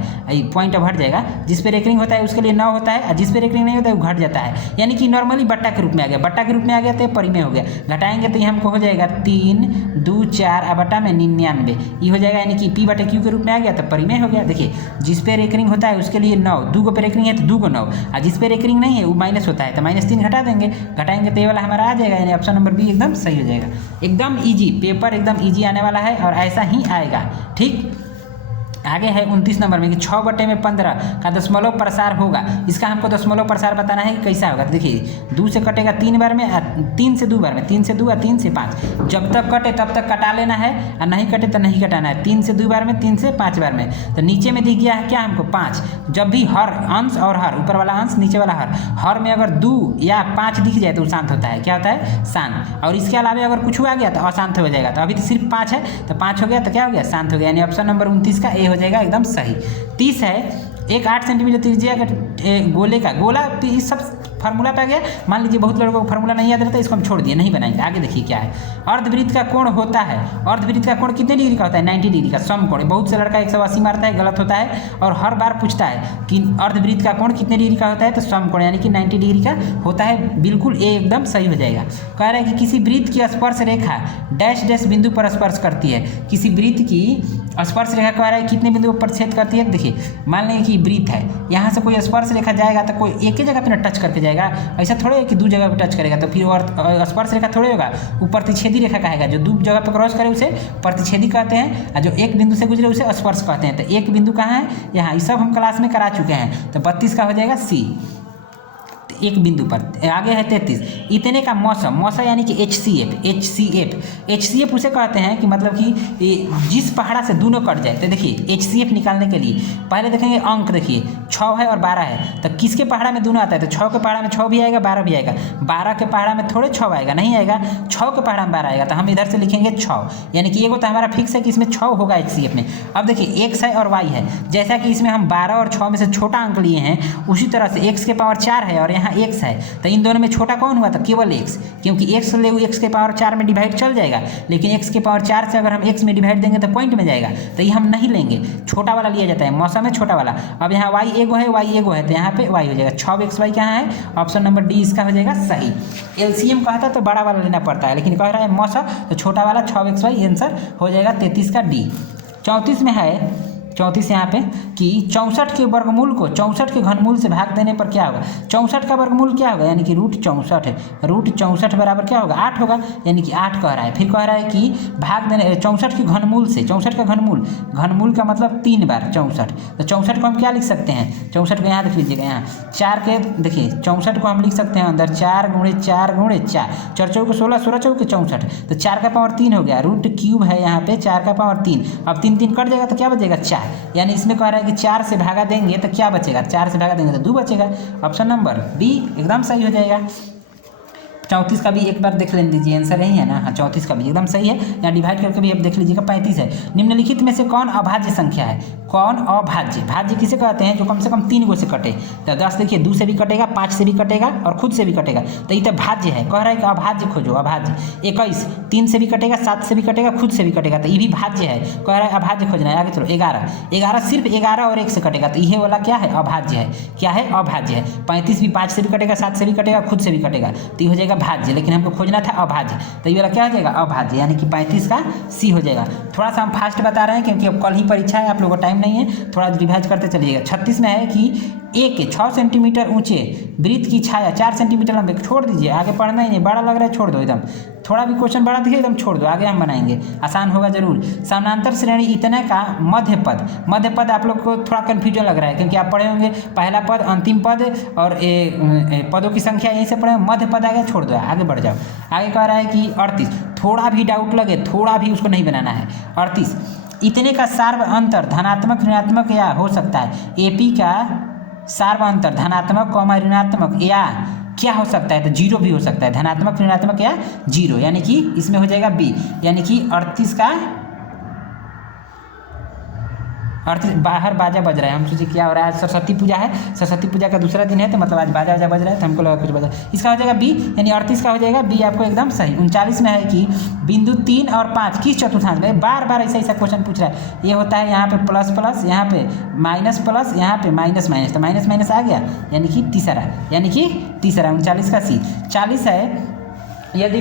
पॉइंट अब हट जाएगा, जिस पे रेकरिंग होता है उसके लिए 9 होता है, और जिस पे रेकरिंग नहीं होता है वो घट जाता है, यानी कि नॉर्मली बट्टा के रूप में आ गया, बट्टा के रूप में आ गया तो परिमेय हो गया, घटाएंगे तो ये हमको हो जाएगा 3 2 4 और बट्टा में 99, ये हो जाएगा, यानी कि P/Q के रूप में आ गया तो परिमेय हो गया। देखिए जिस पे रेकरिंग होता है उसके लिए 9, 2 गो पे रेकरिंग है तो 2 गो 9, और जिस पे रेकरिंग नहीं है वो माइनस होता है तो -3 घटा देंगे, घटाएंगे तो ये वाला हमारा आ जाएगा, यानी ऑप्शन नंबर बी एकदम सही हो जाएगा। एकदम इजी पेपर, एकदम इजी आने वाला है और ऐसा ही आएगा, ठीक। आगे है 29 नंबर में कि 6/15 का दशमलव प्रसार होगा। इसका हमको दशमलव प्रसार बताना है कि कैसा होगा। देखिए 2 से कटेगा 3 बार में, 3 से 2 बार में, 3 से 2 और 3 से 5। जब तक कटे तब तक कटा लेना है और नहीं कटे तो नहीं कटाना है। 3 से 2 बार में, 3 से 5 बार में। तो नीचे में दिख गया है क्या हमको 5। जब भी हर अंश और हर, ऊपर वाला अंश नीचे वाला हर में अगर 2 या 5 दिख जाए तो शांत होता है। क्या होता है? शांत। और इसके अलावा अगर कुछ आ गया तो अशांत हो जाएगा। तो अभी तो सिर्फ 5 है, तो 5 हो गया तो क्या हो गया? शांत हो गया। यानी ऑप्शन नंबर 29 का ए हो जाएगा एकदम सही। 30 है एक 8 सेंटीमीटर त्रिज्या का गोले का गोला। इस सब फार्मूला पे आ गया। मान लीजिए बहुत लोगों को फार्मूला नहीं याद रहता, इसको हम छोड़ दिए, नहीं बनाएंगे। आगे देखिए क्या है। अर्धवृत्त का कोण होता है, अर्धवृत्त का कोण कितने डिग्री का होता है? 90 डिग्री का समकोण। बहुत से लड़का 180 मारता है, गलत होता है। और हर बार पूछता है कि अर्धवृत्त का कोण कितने डिग्री का होता है, तो समकोण यानी कि 90 डिग्री का होता है। बिल्कुल ए एकदम सही हो जाएगा। कह रहा है कि किसी वृत्त की स्पर्श रेखा डैश डैश बिंदु पर स्पर्श करती है। किसी वृत्त की स्पर्श रेखा कह रहा है कितने बिंदु पर छेद करती है। देखिए मान लेंगे कि वृत्त है, यहाँ से कोई स्पर्श रेखा जाएगा तो कोई एक ही जगह पे ना टच करके जाएगा, ऐसा थोड़े है कि 2 जगह पे टच करेगा। तो फिर वो स्पर्श रेखा थोड़े होगा, वो प्रतिच्छेदी रेखा कहेगा। जो 2 जगह पर क्रॉस करे उसे प्रतिच्छेदी कहते हैं, और जो एक बिंदु से गुजरे उसे स्पर्श कहते हैं। तो एक बिंदु कहाँ है? यहाँ। ये सब हम क्लास में करा चुके हैं। तो 32 का हो जाएगा सी, एक बिंदु पर। आगे है 33 इतने का मौसम। मौसम यानी कि HCF उसे कहते हैं कि मतलब कि जिस पहाड़ा से दोनों कट जाए। तो देखिए HCF निकालने के लिए पहले देखेंगे अंक। देखिए 6 है और 12 है, तो किसके पहाड़ा में दोनों आता है? तो 6 के पहाड़ा में 6 भी आएगा, 12 भी आएगा। 12 के पहाड़ा में थोड़े 6 आएगा, नहीं आएगा। 6 के पहाड़ा में 12 आएगा, तो हम इधर से लिखेंगे 6। यानी कि ये तो हमारा फिक्स है कि इसमें 6 होगा HCF में। अब देखिए x है और y है। जैसा कि इसमें हम 12 और 6 में से छोटा अंक लिए हैं, उसी तरह से x के पावर 4 है और यहाँ x है, तो इन दोनों में छोटा कौन हुआ? तो केवल x, क्योंकि x ले x के पावर 4 में डिवाइड चल जाएगा। लेकिन x के पावर 4 से अगर हम x में डिवाइड देंगे तो पॉइंट में जाएगा, तो ये हम नहीं लेंगे। छोटा वाला लिया जाता है, मौसम है छोटा वाला। अब यहाँ y एगो है, y एगो है, तो यहाँ पे y हो जाएगा 6xy। कहाँ है? ऑप्शन नंबर डी इसका हो जाएगा सही। LCM कहता तो बड़ा वाला लेना पड़ता है, लेकिन कह रहा है मौसम, तो छोटा वाला 6xy आंसर हो जाएगा 33 का डी। 34 में है 34 यहाँ पे कि 64 के वर्गमूल को 64 के घनमूल से भाग देने पर क्या होगा? 64 का वर्गमूल क्या होगा? यानी कि √64 है। √64 बराबर क्या होगा? 8 होगा, यानी कि 8 कह रहा है। फिर कह रहा है कि भाग देने 64 के घनमूल से। 64 का घनमूल का मतलब 3 बार 64। तो 64 को हम क्या लिख सकते हैं? 64 को यहाँ देख लीजिएगा, यहाँ 4 के देखिए 64 को हम लिख सकते हैं अंदर 4 × 4 × 4, 4 चौके 16, 16 चौके 64। तो 4 का पावर 3 हो गया। √³ है यहाँ पे 4 का पावर 3। अब 3 3 कट जाएगा तो क्या बचेगा? 4। यानी इसमें कह रहा है कि 4 से भागा देंगे तो क्या बचेगा? 4 से भागा देंगे तो 2 बचेगा। ऑप्शन नंबर बी एकदम सही हो जाएगा। 34 का भी एक बार देख लेने दीजिए, आंसर यही है ना। हाँ 34 का भी एकदम सही है। यहाँ डिवाइड करके भी आप देख लीजिएगा। 35 है निम्नलिखित में से कौन अभाज्य संख्या है? कौन अभाज्य? भाज्य किसे कहते हैं? जो कम से कम 3 गो से कटे। तो 10 देखिए 2 से भी कटेगा, 5 से भी कटेगा और खुद से भी कटेगा, तो ये तो भाज्य है। कह रहा है कि अभाज्य खोजो, अभाज्य। 21 3 से भी कटेगा, 7 से भी कटेगा, खुद से भी कटेगा, तो ये भी भाज्य है। कह रहा है अभाज्य खोजना है। आगे चलो 11 सिर्फ 11 और 1 से कटेगा, तो ये वाला क्या है? अभाज्य है। क्या है? अभाज्य है। 35 भी 5 से भी कटेगा, 7 से भी कटेगा, खुद से भी कटेगा, तो ये हो जाएगा भाज्य। लेकिन हमको खोजना था अभाज्य, तो ये वाला क्या हो जाएगा? अभाज्य। यानी कि 35 का सी हो जाएगा। थोड़ा सा हम फास्ट बता रहे हैं क्योंकि अब कल ही परीक्षा है, आप लोगों को टाइम नहीं है, थोड़ा रिवाइज करते चलिएगा। 36 में है कि ए के 6 सेंटीमीटर ऊंचे वृत्त की छाया 4 सेंटीमीटर लंबे। छोड़ दीजिए, आगे पढ़ना ही नहीं, बड़ा लग रहा है छोड़ दो एकदम। थोड़ा भी क्वेश्चन बड़ा दिखे एकदम छोड़ दो, आगे हम बनाएंगे, आसान होगा जरूर। समानांतर श्रेणी इतने का मध्य पद आप लोग को थोड़ा कन्फ्यूजन लग रहा है क्योंकि आप पढ़े होंगे पहला पद, अंतिम पद और पदों की संख्या यहीं से पढ़े। मध्य पद आ गया, छोड़ दो, आगे बढ़ जाओ। आगे कह रहा है कि 38, थोड़ा भी डाउट लगे, थोड़ा भी उसको नहीं बनाना है। 38 इतने का सार्व अंतर धनात्मक ऋणात्मक या हो सकता है। AP का सार्व अंतर धनात्मक ऋणात्मक या क्या हो सकता है? तो 0 भी हो सकता है, धनात्मक ऋणात्मक या 0, यानी कि इसमें हो जाएगा बी। यानी कि 38 का 38 बाहर बाजा बज रहा है। हम सोचे क्या हो रहा है, सरस्वती पूजा है, सरस्वती पूजा का दूसरा दिन है, तो मतलब आज बाजा बज रहा है, तो हमको लगा कुछ बजा। इसका हो जाएगा बी, यानी 38 का हो जाएगा बी आपको एकदम सही। 39 में है कि बिंदु 3 और 5 किस चतुर्थांश में? बार बार ऐसा क्वेश्चन पूछ रहा है। ये होता है यहाँ पे प्लस प्लस, यहाँ पे माइनस प्लस, यहाँ पे माइनस माइनस, तो माइनस माइनस आ गया, यानी कि तीसरा, 39 का सी। 40 है यदि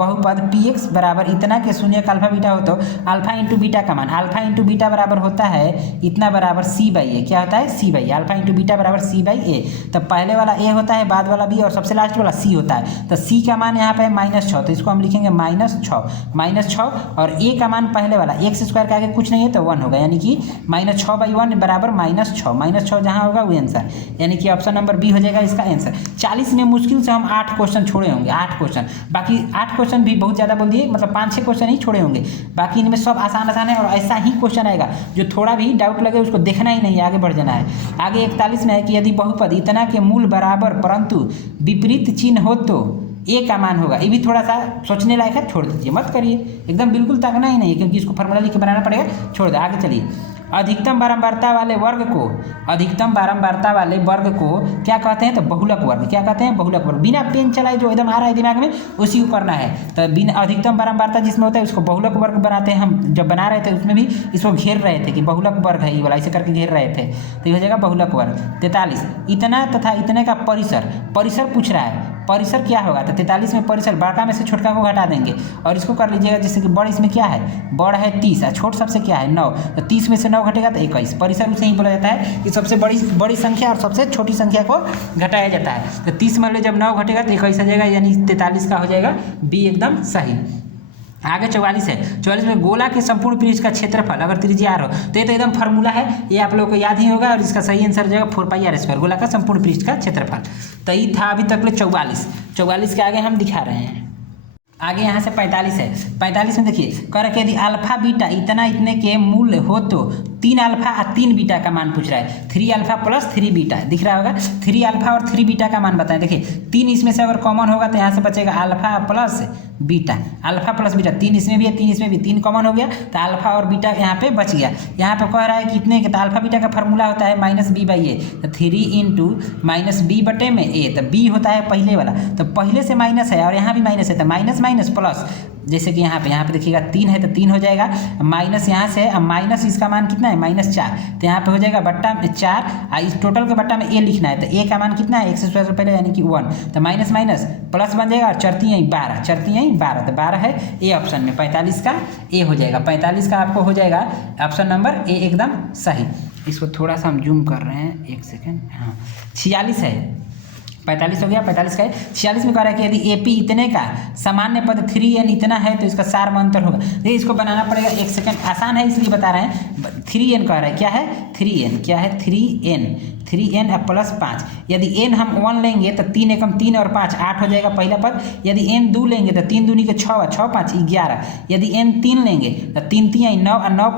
बहुपद पी एक्स बराबर इतना के शून्य का अल्फा बीटा हो तो अल्फा इंटू बीटा का मान अल्फा इंटू बीटा बराबर होता है इतना बराबर सी बाई ए। क्या होता है? C by A. Alpha into beta बराबर सी बाई ए। तो पहले वाला ए होता है, बाद वाला बी और सबसे लास्ट वाला सी होता है। तो सी का मान यहाँ पे है -6, तो इसको हम लिखेंगे -6 और ए का मान पहले वाला एक्स स्क्वायर के आगे कुछ नहीं है तो 1 होगा, यानी कि -6/1 बराबर -6 जहाँ होगा वो आंसर, यानी कि ऑप्शन नंबर बी हो जाएगा इसका आंसर। 40 में मुश्किल से हम 8 क्वेश्चन छोड़े होंगे, 8 क्वेश्चन, बाकी 8 क्वेश्चन भी बहुत ज़्यादा बोल दिए, मतलब 5-6 क्वेश्चन ही छोड़े होंगे, बाकी इनमें सब आसान है और ऐसा ही क्वेश्चन आएगा। जो थोड़ा भी डाउट लगे उसको देखना ही नहीं, आगे बढ़ जाना है। आगे 41 में है कि यदि बहुपद इतना के मूल बराबर परंतु विपरीत चिन्ह हो तो ए का मान होगा। ये भी थोड़ा सा सोचने लायक है, छोड़ दीजिए, मत करिए, एकदम बिल्कुल ताकना ही नहीं है क्योंकि इसको फॉर्मूला लिख के बनाना पड़ेगा, छोड़ दे। आगे चलिए, अधिकतम बारंबारता वाले वर्ग को क्या कहते हैं? तो बहुलक वर्ग। क्या कहते हैं? बहुलक वर्ग। बिना पेन चलाए जो एकदम आ रहा है दिमाग में उसी को करना है। तो बिना अधिकतम बारंबारता जिसमें होता है उसको बहुलक वर्ग बनाते हैं। हम जब बना रहे थे उसमें भी इसको घेर रहे थे कि बहुलक वर्ग है ये वाला, ऐसे करके घेर रहे थे, तो ये हो जाएगा बहुलक वर्ग। 43 इतना तथा इतने का परिसर पूछ रहा है, परिसर क्या होगा? तो 43 में परिसर बड़का में से छोटका को घटा देंगे और इसको कर लीजिएगा, जैसे कि बड़ इसमें क्या है? बड़ है 30 और छोट सबसे क्या है? 9, तो 30 में से 9 घटेगा तो 21। परिसर उसे ही बोला जाता है कि सबसे बड़ी संख्या और सबसे छोटी संख्या को घटाया जाता है। तो 30 में जब 9 घटेगा तो 21 आ जाएगा, यानी 43 का हो जाएगा बी एकदम सही। आगे 44 है। 44 में गोला के संपूर्ण पृष्ठ का क्षेत्रफल अगर त्रिज्या r हो तो ये तो एकदम फार्मूला है, ये आप लोगों को याद ही होगा और इसका सही आंसर हो जाएगा 4πr², गोला का संपूर्ण पृष्ठ का क्षेत्रफल। तो ये था अभी तक 44 के आगे हम दिखा रहे हैं। आगे यहाँ से 45 है। 45 में देखिए कह रहा है कि यदि अल्फा बीटा इतने के मूल्य हो तो 3 अल्फा और 3 बीटा का मान पूछ रहा है। 3 अल्फा प्लस 3 बीटा दिख रहा होगा, 3 अल्फा और 3 बीटा का मान बताएं। देखिए 3 इसमें से अगर कॉमन होगा तो यहाँ से बचेगा अल्फा प्लस बीटा, 3 इसमें भी है 3 इसमें भी, 3 कॉमन हो गया तो अल्फा और बीटा यहाँ पे बच गया। यहाँ पे कह रहा है कि इतने के, तो अल्फा बीटा का फार्मूला होता है -b/a, तो 3 × -b/a, तो b होता है पहले वाला, तो पहले से माइनस है और यहाँ भी माइनस है, तो माइनस प्लस, जैसे कि यहाँ पे देखिएगा 3 है तो 3 हो जाएगा, माइनस यहाँ से, अब माइनस इसका मान कितना है? -4, तो यहाँ पे हो जाएगा बट्टा में 4 और इस टोटल के बट्टा में ए लिखना है, तो ए का मान कितना है? x² से पहले यानी कि 1, तो माइनस प्लस बन जाएगा और चरती यहीं 12, तो 12 है ए ऑप्शन में, 45 का ए हो जाएगा। 45 का आपको हो जाएगा ऑप्शन नंबर ए एकदम सही। इसको थोड़ा सा हम जूम कर रहे हैं, 1 सेकेंड। हाँ 46 है, 45 हो गया, 45 का है। 46 में कह रहा है कि यदि AP इतने का सामान्य पद 3n इतना है तो इसका सार में अंतर होगा। देखिए इसको बनाना पड़ेगा, 1 सेकेंड, आसान है इसलिए बता रहे हैं। 3n कह रहा है, क्या है? 3n, क्या है? 3n plus 5। यदि n हम 1 लेंगे तो 3 एकम 3 और 5 8 हो जाएगा पहला पद। यदि n 2 लेंगे तो 3 दूनी के 6, 6 5 11। यदि n 3 लेंगे तो 3 3 9 और 9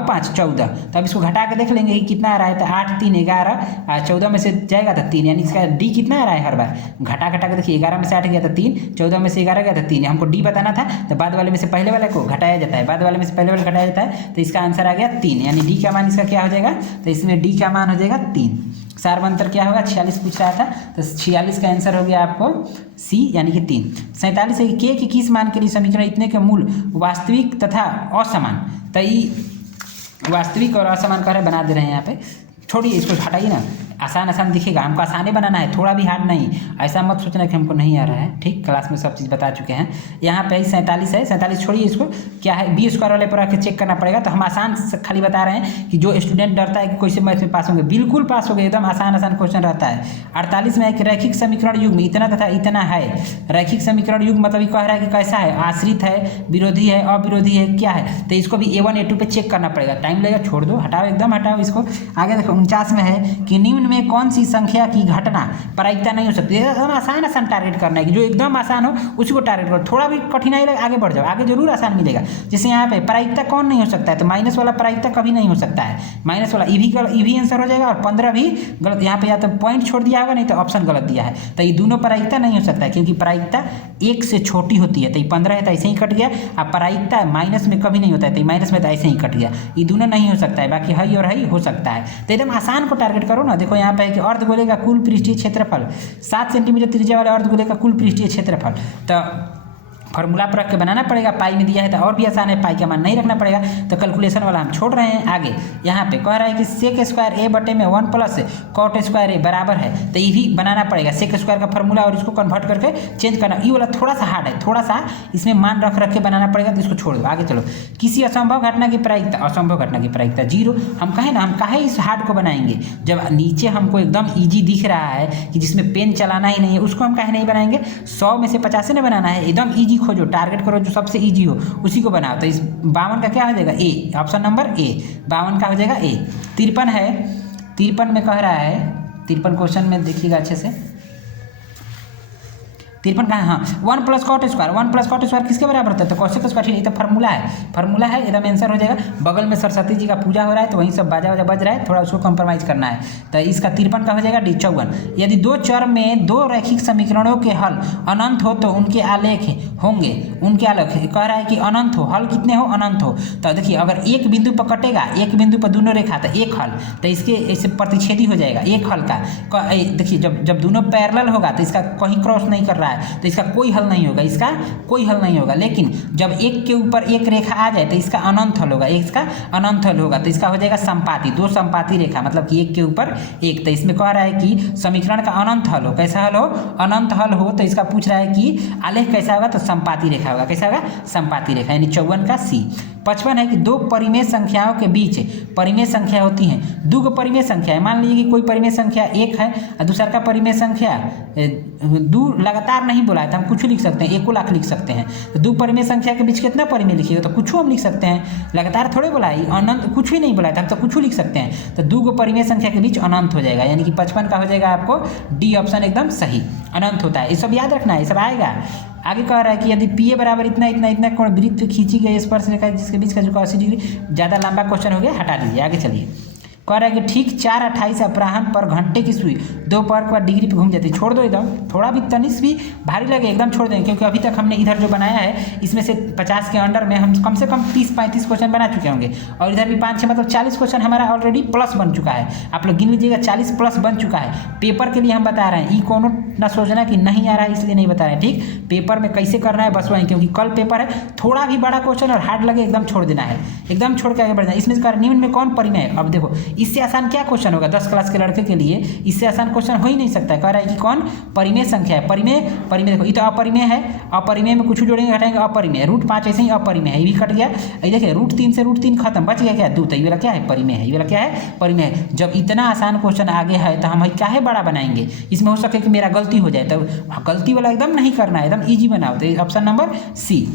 5 14। तो अब इसको घटा के देख लेंगे कि कितना आ रहा है, तो 8 3 11 और 14 में से जाएगा तो 3, यानी इसका डी कितना आ रहा है? हर बार घटा के देखिए, 11 में से 8 गया तो 3, 14 में से 11 गया तो 3, हमको डी बताना था, तो बाद वाले में से पहले वाले को घटाया जाता है, बाद वाले में से पहले वाले घटाया जाता है, तो इसका आंसर आ गया 3, यानी डी का मान इसका क्या हो जाएगा? तो इसमें डी का मान हो जाएगा 3। सार में अंतर क्या होगा? 46 पूछ रहा था, तो 46 का आंसर हो गया आपको सी, यानी कि 3। 47 है कि के किस मान के लिए समीकरण इतने के मूल वास्तविक तथा असमान, तो ये वास्तविक और असमान कर बना दे रहे हैं यहाँ पे। छोड़िए इसको, हटाइए ना, आसान दिखेगा, हमको आसानी बनाना है, थोड़ा भी हार्ड नहीं। ऐसा मत सोचना कि हमको नहीं आ रहा है, ठीक, क्लास में सब चीज़ बता चुके हैं। यहाँ पे 47 है, 47 छोड़िए इसको, क्या है? b² वाले पर आके चेक करना पड़ेगा। तो हम आसान खाली बता रहे हैं कि जो स्टूडेंट डरता है कि कैसे मैथ में पास होंगे, बिल्कुल पास हो गए, एकदम आसान क्वेश्चन रहता है। 48 में है कि रैखिक समीकरण युग्म इतना तथा इतना है। रैखिक समीकरण युग्म मतलब कह रहा है कि कैसा है? आश्रित है, विरोधी है, अविरोधी है, क्या है? तो इसको भी A1 A2 पे चेक करना पड़ेगा, टाइम लगेगा, छोड़ दो, हटाओ, एकदम हटाओ इसको। आगे देखो 49 में है कि निम्न में कौन सी संख्या की घटना प्रायिकता नहीं हो सकती। एकदम आसान टारगेट करना है कि जो एकदम आसान हो उसी को टारगेट करो, थोड़ा भी कठिनाई लगे आगे बढ़ जाओ, आगे जरूर आसान मिलेगा। जैसे यहाँ पे प्रायिकता कौन नहीं हो सकता है? तो माइनस वाला प्रायिकता कभी नहीं हो सकता है, माइनस वाला ई भी आंसर हो जाएगा और 15 भी गलत। यहाँ पे या तो पॉइंट छोड़ दिया होगा, नहीं तो ऑप्शन गलत दिया है, तो ये दोनों प्रायिकता नहीं हो सकता है, क्योंकि प्रायिकता 1 से छोटी होती है। तो ये 15 है तो ऐसे ही कट गया, अब प्रायिकता माइनस में कभी नहीं होता है, तो माइनस में तो ऐसे ही कट गया, ये दोनों नहीं हो सकता है, बाकी हई और हई हो सकता है। तो एकदम आसान को टारगेट करो ना। देखो यहाँ पे है कि अर्धगोले का कुल पृष्ठीय क्षेत्रफल 7 सेंटीमीटर त्रिज्या वाले अर्धगोले का कुल पृष्ठीय क्षेत्रफल, तो फॉर्मूला पर रख के बनाना पड़ेगा। पाई में दिया है तो और भी आसान है, पाई का मान नहीं रखना पड़ेगा, तो कैलकुलेशन वाला हम छोड़ रहे हैं। आगे यहाँ पे कह रहा है कि सेक स्क्वायर ए बटे में 1 प्लस कॉट स्क्वायर ए बराबर है, तो ये भी बनाना पड़ेगा। सेक स्क्वायर का फॉर्मूला और इसको कन्वर्ट करके चेंज करना, ये वाला थोड़ा सा हार्ड है, थोड़ा सा इसमें मान रख के बनाना पड़ेगा, तो इसको छोड़ दो। आगे चलो, किसी असंभव घटना की प्रायिकता, असंभव घटना की प्रायिकता 0। हम कहें ना, हम काहे इस हार्ड को बनाएंगे, जब नीचे हमको एकदम ईजी दिख रहा है कि जिसमें पेन चलाना ही नहीं है, उसको हम काहे नहीं बनाएंगे। 100 में से 50 ना बनाना है, एकदम ईजी खोजो, टारगेट करो जो सबसे ईजी हो उसी को बनाओ। तो इस 52 का क्या हो जाएगा, ए, ऑप्शन नंबर ए 52 का हो जाएगा ए। 53 है, 53 में कह रहा है, 53 क्वेश्चन में देखिएगा अच्छे से, 53 का, हाँ 1 plus cot square, 1 plus cot square किसके बराबर होता है, तो कोसेक स्क्वायर, ये तो फार्मूला है, फार्मूला है, एकदम आंसर हो जाएगा। बगल में सरस्वती जी का पूजा हो रहा है तो वहीं सब बाजा वाजा बज रहा है, थोड़ा उसको कंप्रोमाइज़ करना है, तो इसका 53 का हो जाएगा डी। 54, यदि दो चर में दो रैखिक समीकरणों के हल अनंत हो तो उनके आलेख होंगे, उनके आलेख कह रहा है कि अनंत हो, हल कितने हो, अनंत हो। तो देखिए अगर एक बिंदु पर कटेगा, एक बिंदु पर दोनों रेखा, तो एक हल, तो इसके ऐसे प्रतिच्छेदी हो जाएगा एक हल का। देखिए जब दोनों पैरेलल होगा तो इसका कहीं क्रॉस नहीं कर रहा है, तो इसका कोई हल नहीं होगा, इसका कोई हल नहीं होगा। लेकिन जब एक के ऊपर एक रेखा आ जाए तो इसका अनंत हल होगा, इसका अनंत हल होगा, तो इसका हो जाएगा संपाती, दो संपाती रेखा, मतलब कि एक के ऊपर एक। तो इसमें कह रहा है कि समीकरण का अनंत हल हो, कैसा हल हो, अनंत हल हो, तो इसका पूछ रहा है कि आलेख कैसा होगा, तो संपाती रेखा होगा, कैसा होगा, संपाती रेखा, यानी 54 का सी। 55 है कि दो परिमेय संख्याओं के बीच परिमेय संख्या होती है, दो परिमेय संख्या है, मान लीजिए कि कोई परिमेय संख्या 1 है और दूसरा का परिमेय संख्या 2, लगातार नहीं बोला है तो हम कुछ लिख सकते हैं, 1 लाख लिख सकते हैं। तो दो परिमेय संख्या के बीच कितना परिमेय लिखिएगा, तो कुछ हम लिख सकते हैं, लगातार थोड़े बोला है, अनंत कुछ भी नहीं बोला है तो हम तो कुछ लिख सकते हैं। तो दो परिमेय संख्या के बीच अनंत हो जाएगा, यानी कि 55 का हो जाएगा आपको डी ऑप्शन एकदम सही, अनंत होता है। ये सब याद रखना है, ये सब आएगा। आगे कह रहा है कि यदि पी ए बराबर इतना इतना इतना कोण वृत्त खींची गई स्पर्श रेखा जिसके बीच का जो 80 डिग्री, ज़्यादा लंबा क्वेश्चन हो गया, हटा दीजिए। आगे चलिए, कह रहा है कि ठीक 4:28 अपराह्न पर घंटे की सुई दोपहर के बाद डिग्री पे घूम जाती है। छोड़ दो एकदम, थोड़ा भी तनिस भी भारी लगे एकदम छोड़ दें, क्योंकि अभी तक हमने इधर जो बनाया है इसमें से 50 के अंडर में हम कम से कम 30-35 क्वेश्चन बना चुके होंगे, और इधर भी 5-6 मतलब 40 क्वेश्चन हमारा ऑलरेडी प्लस बन चुका है। आप लोग गिन लीजिएगा, 40 प्लस बन चुका है। पेपर के लिए हम बता रहे हैं, ई कोनो ना सोचना कि नहीं आ रहा है इसलिए नहीं बता रहे हैं, ठीक। पेपर में कैसे करना है बस वही, क्योंकि कल पेपर है, थोड़ा भी बड़ा क्वेश्चन और हार्ड लगे एकदम छोड़ देना है, एकदम छोड़ के आगे बढ़ना है। इसमें निम्न में कौन परिमेय है, अब देखो इससे आसान क्या क्वेश्चन होगा 10 क्लास के लड़के के लिए, इससे आसान क्वेश्चन हो ही नहीं सकता है। कह रहा है कि कौन परिमेय संख्या है, परिमेय देखो ये तो अपरिमेय है, अपरिमेय में कुछ जोड़ेंगे घटाएंगे अपरिमेय, √5 ऐसे ही अपरिमेय है, ये भी कट गया। ये देखिए √3 से √3 खत्म, बच गया क्या 2, तो ये वाला क्या है, परिमेय है, ये वाला क्या है, परिमेय है। जब इतना आसान क्वेश्चन आगे है तो हम क्या है बड़ा बनाएंगे, इसमें हो सके कि मेरा गलती हो जाए, तो गलती वाला एकदम नहीं करना है, एकदम ईजी बनाओ। तो ऑप्शन नंबर सी।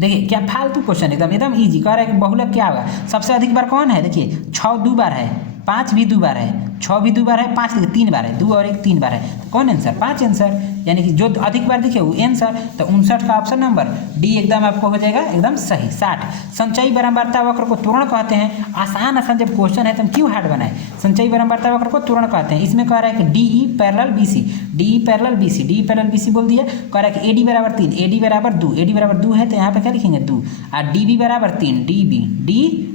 देखिए क्या फालतू क्वेश्चन, एकदम ईजी। कह रहा है कि बहुलक क्या होगा, सबसे अधिक बार कौन है, देखिए 6 2 बार है, 5 भी 2 बार है, 6 भी 2 बार है, 5 देखिए 3 बार है, 2 और 1 3 बार है, तो कौन आंसर, 5 आंसर, यानी कि जो अधिक बार दिखे वो आंसर। तो 59 का ऑप्शन नंबर डी एकदम आपको हो जाएगा एकदम सही। 60 संचयी बारंबारता वक्र को त्वरण कहते हैं। आसान जब क्वेश्चन है तो हम क्यों हार्ड बनाए, संचयी बारंबारता वक्र को त्वरण कहते हैं। इसमें कह रहा है कि D E parallel B C, D E parallel B C, D E parallel B C बोल दिया। कह रहा है कि ए डी बराबर 3, ए डी बराबर 2, ए डी बराबर 2 है तो यहाँ पे क्या लिखेंगे 2, और डी बी बराबर 3, डी बी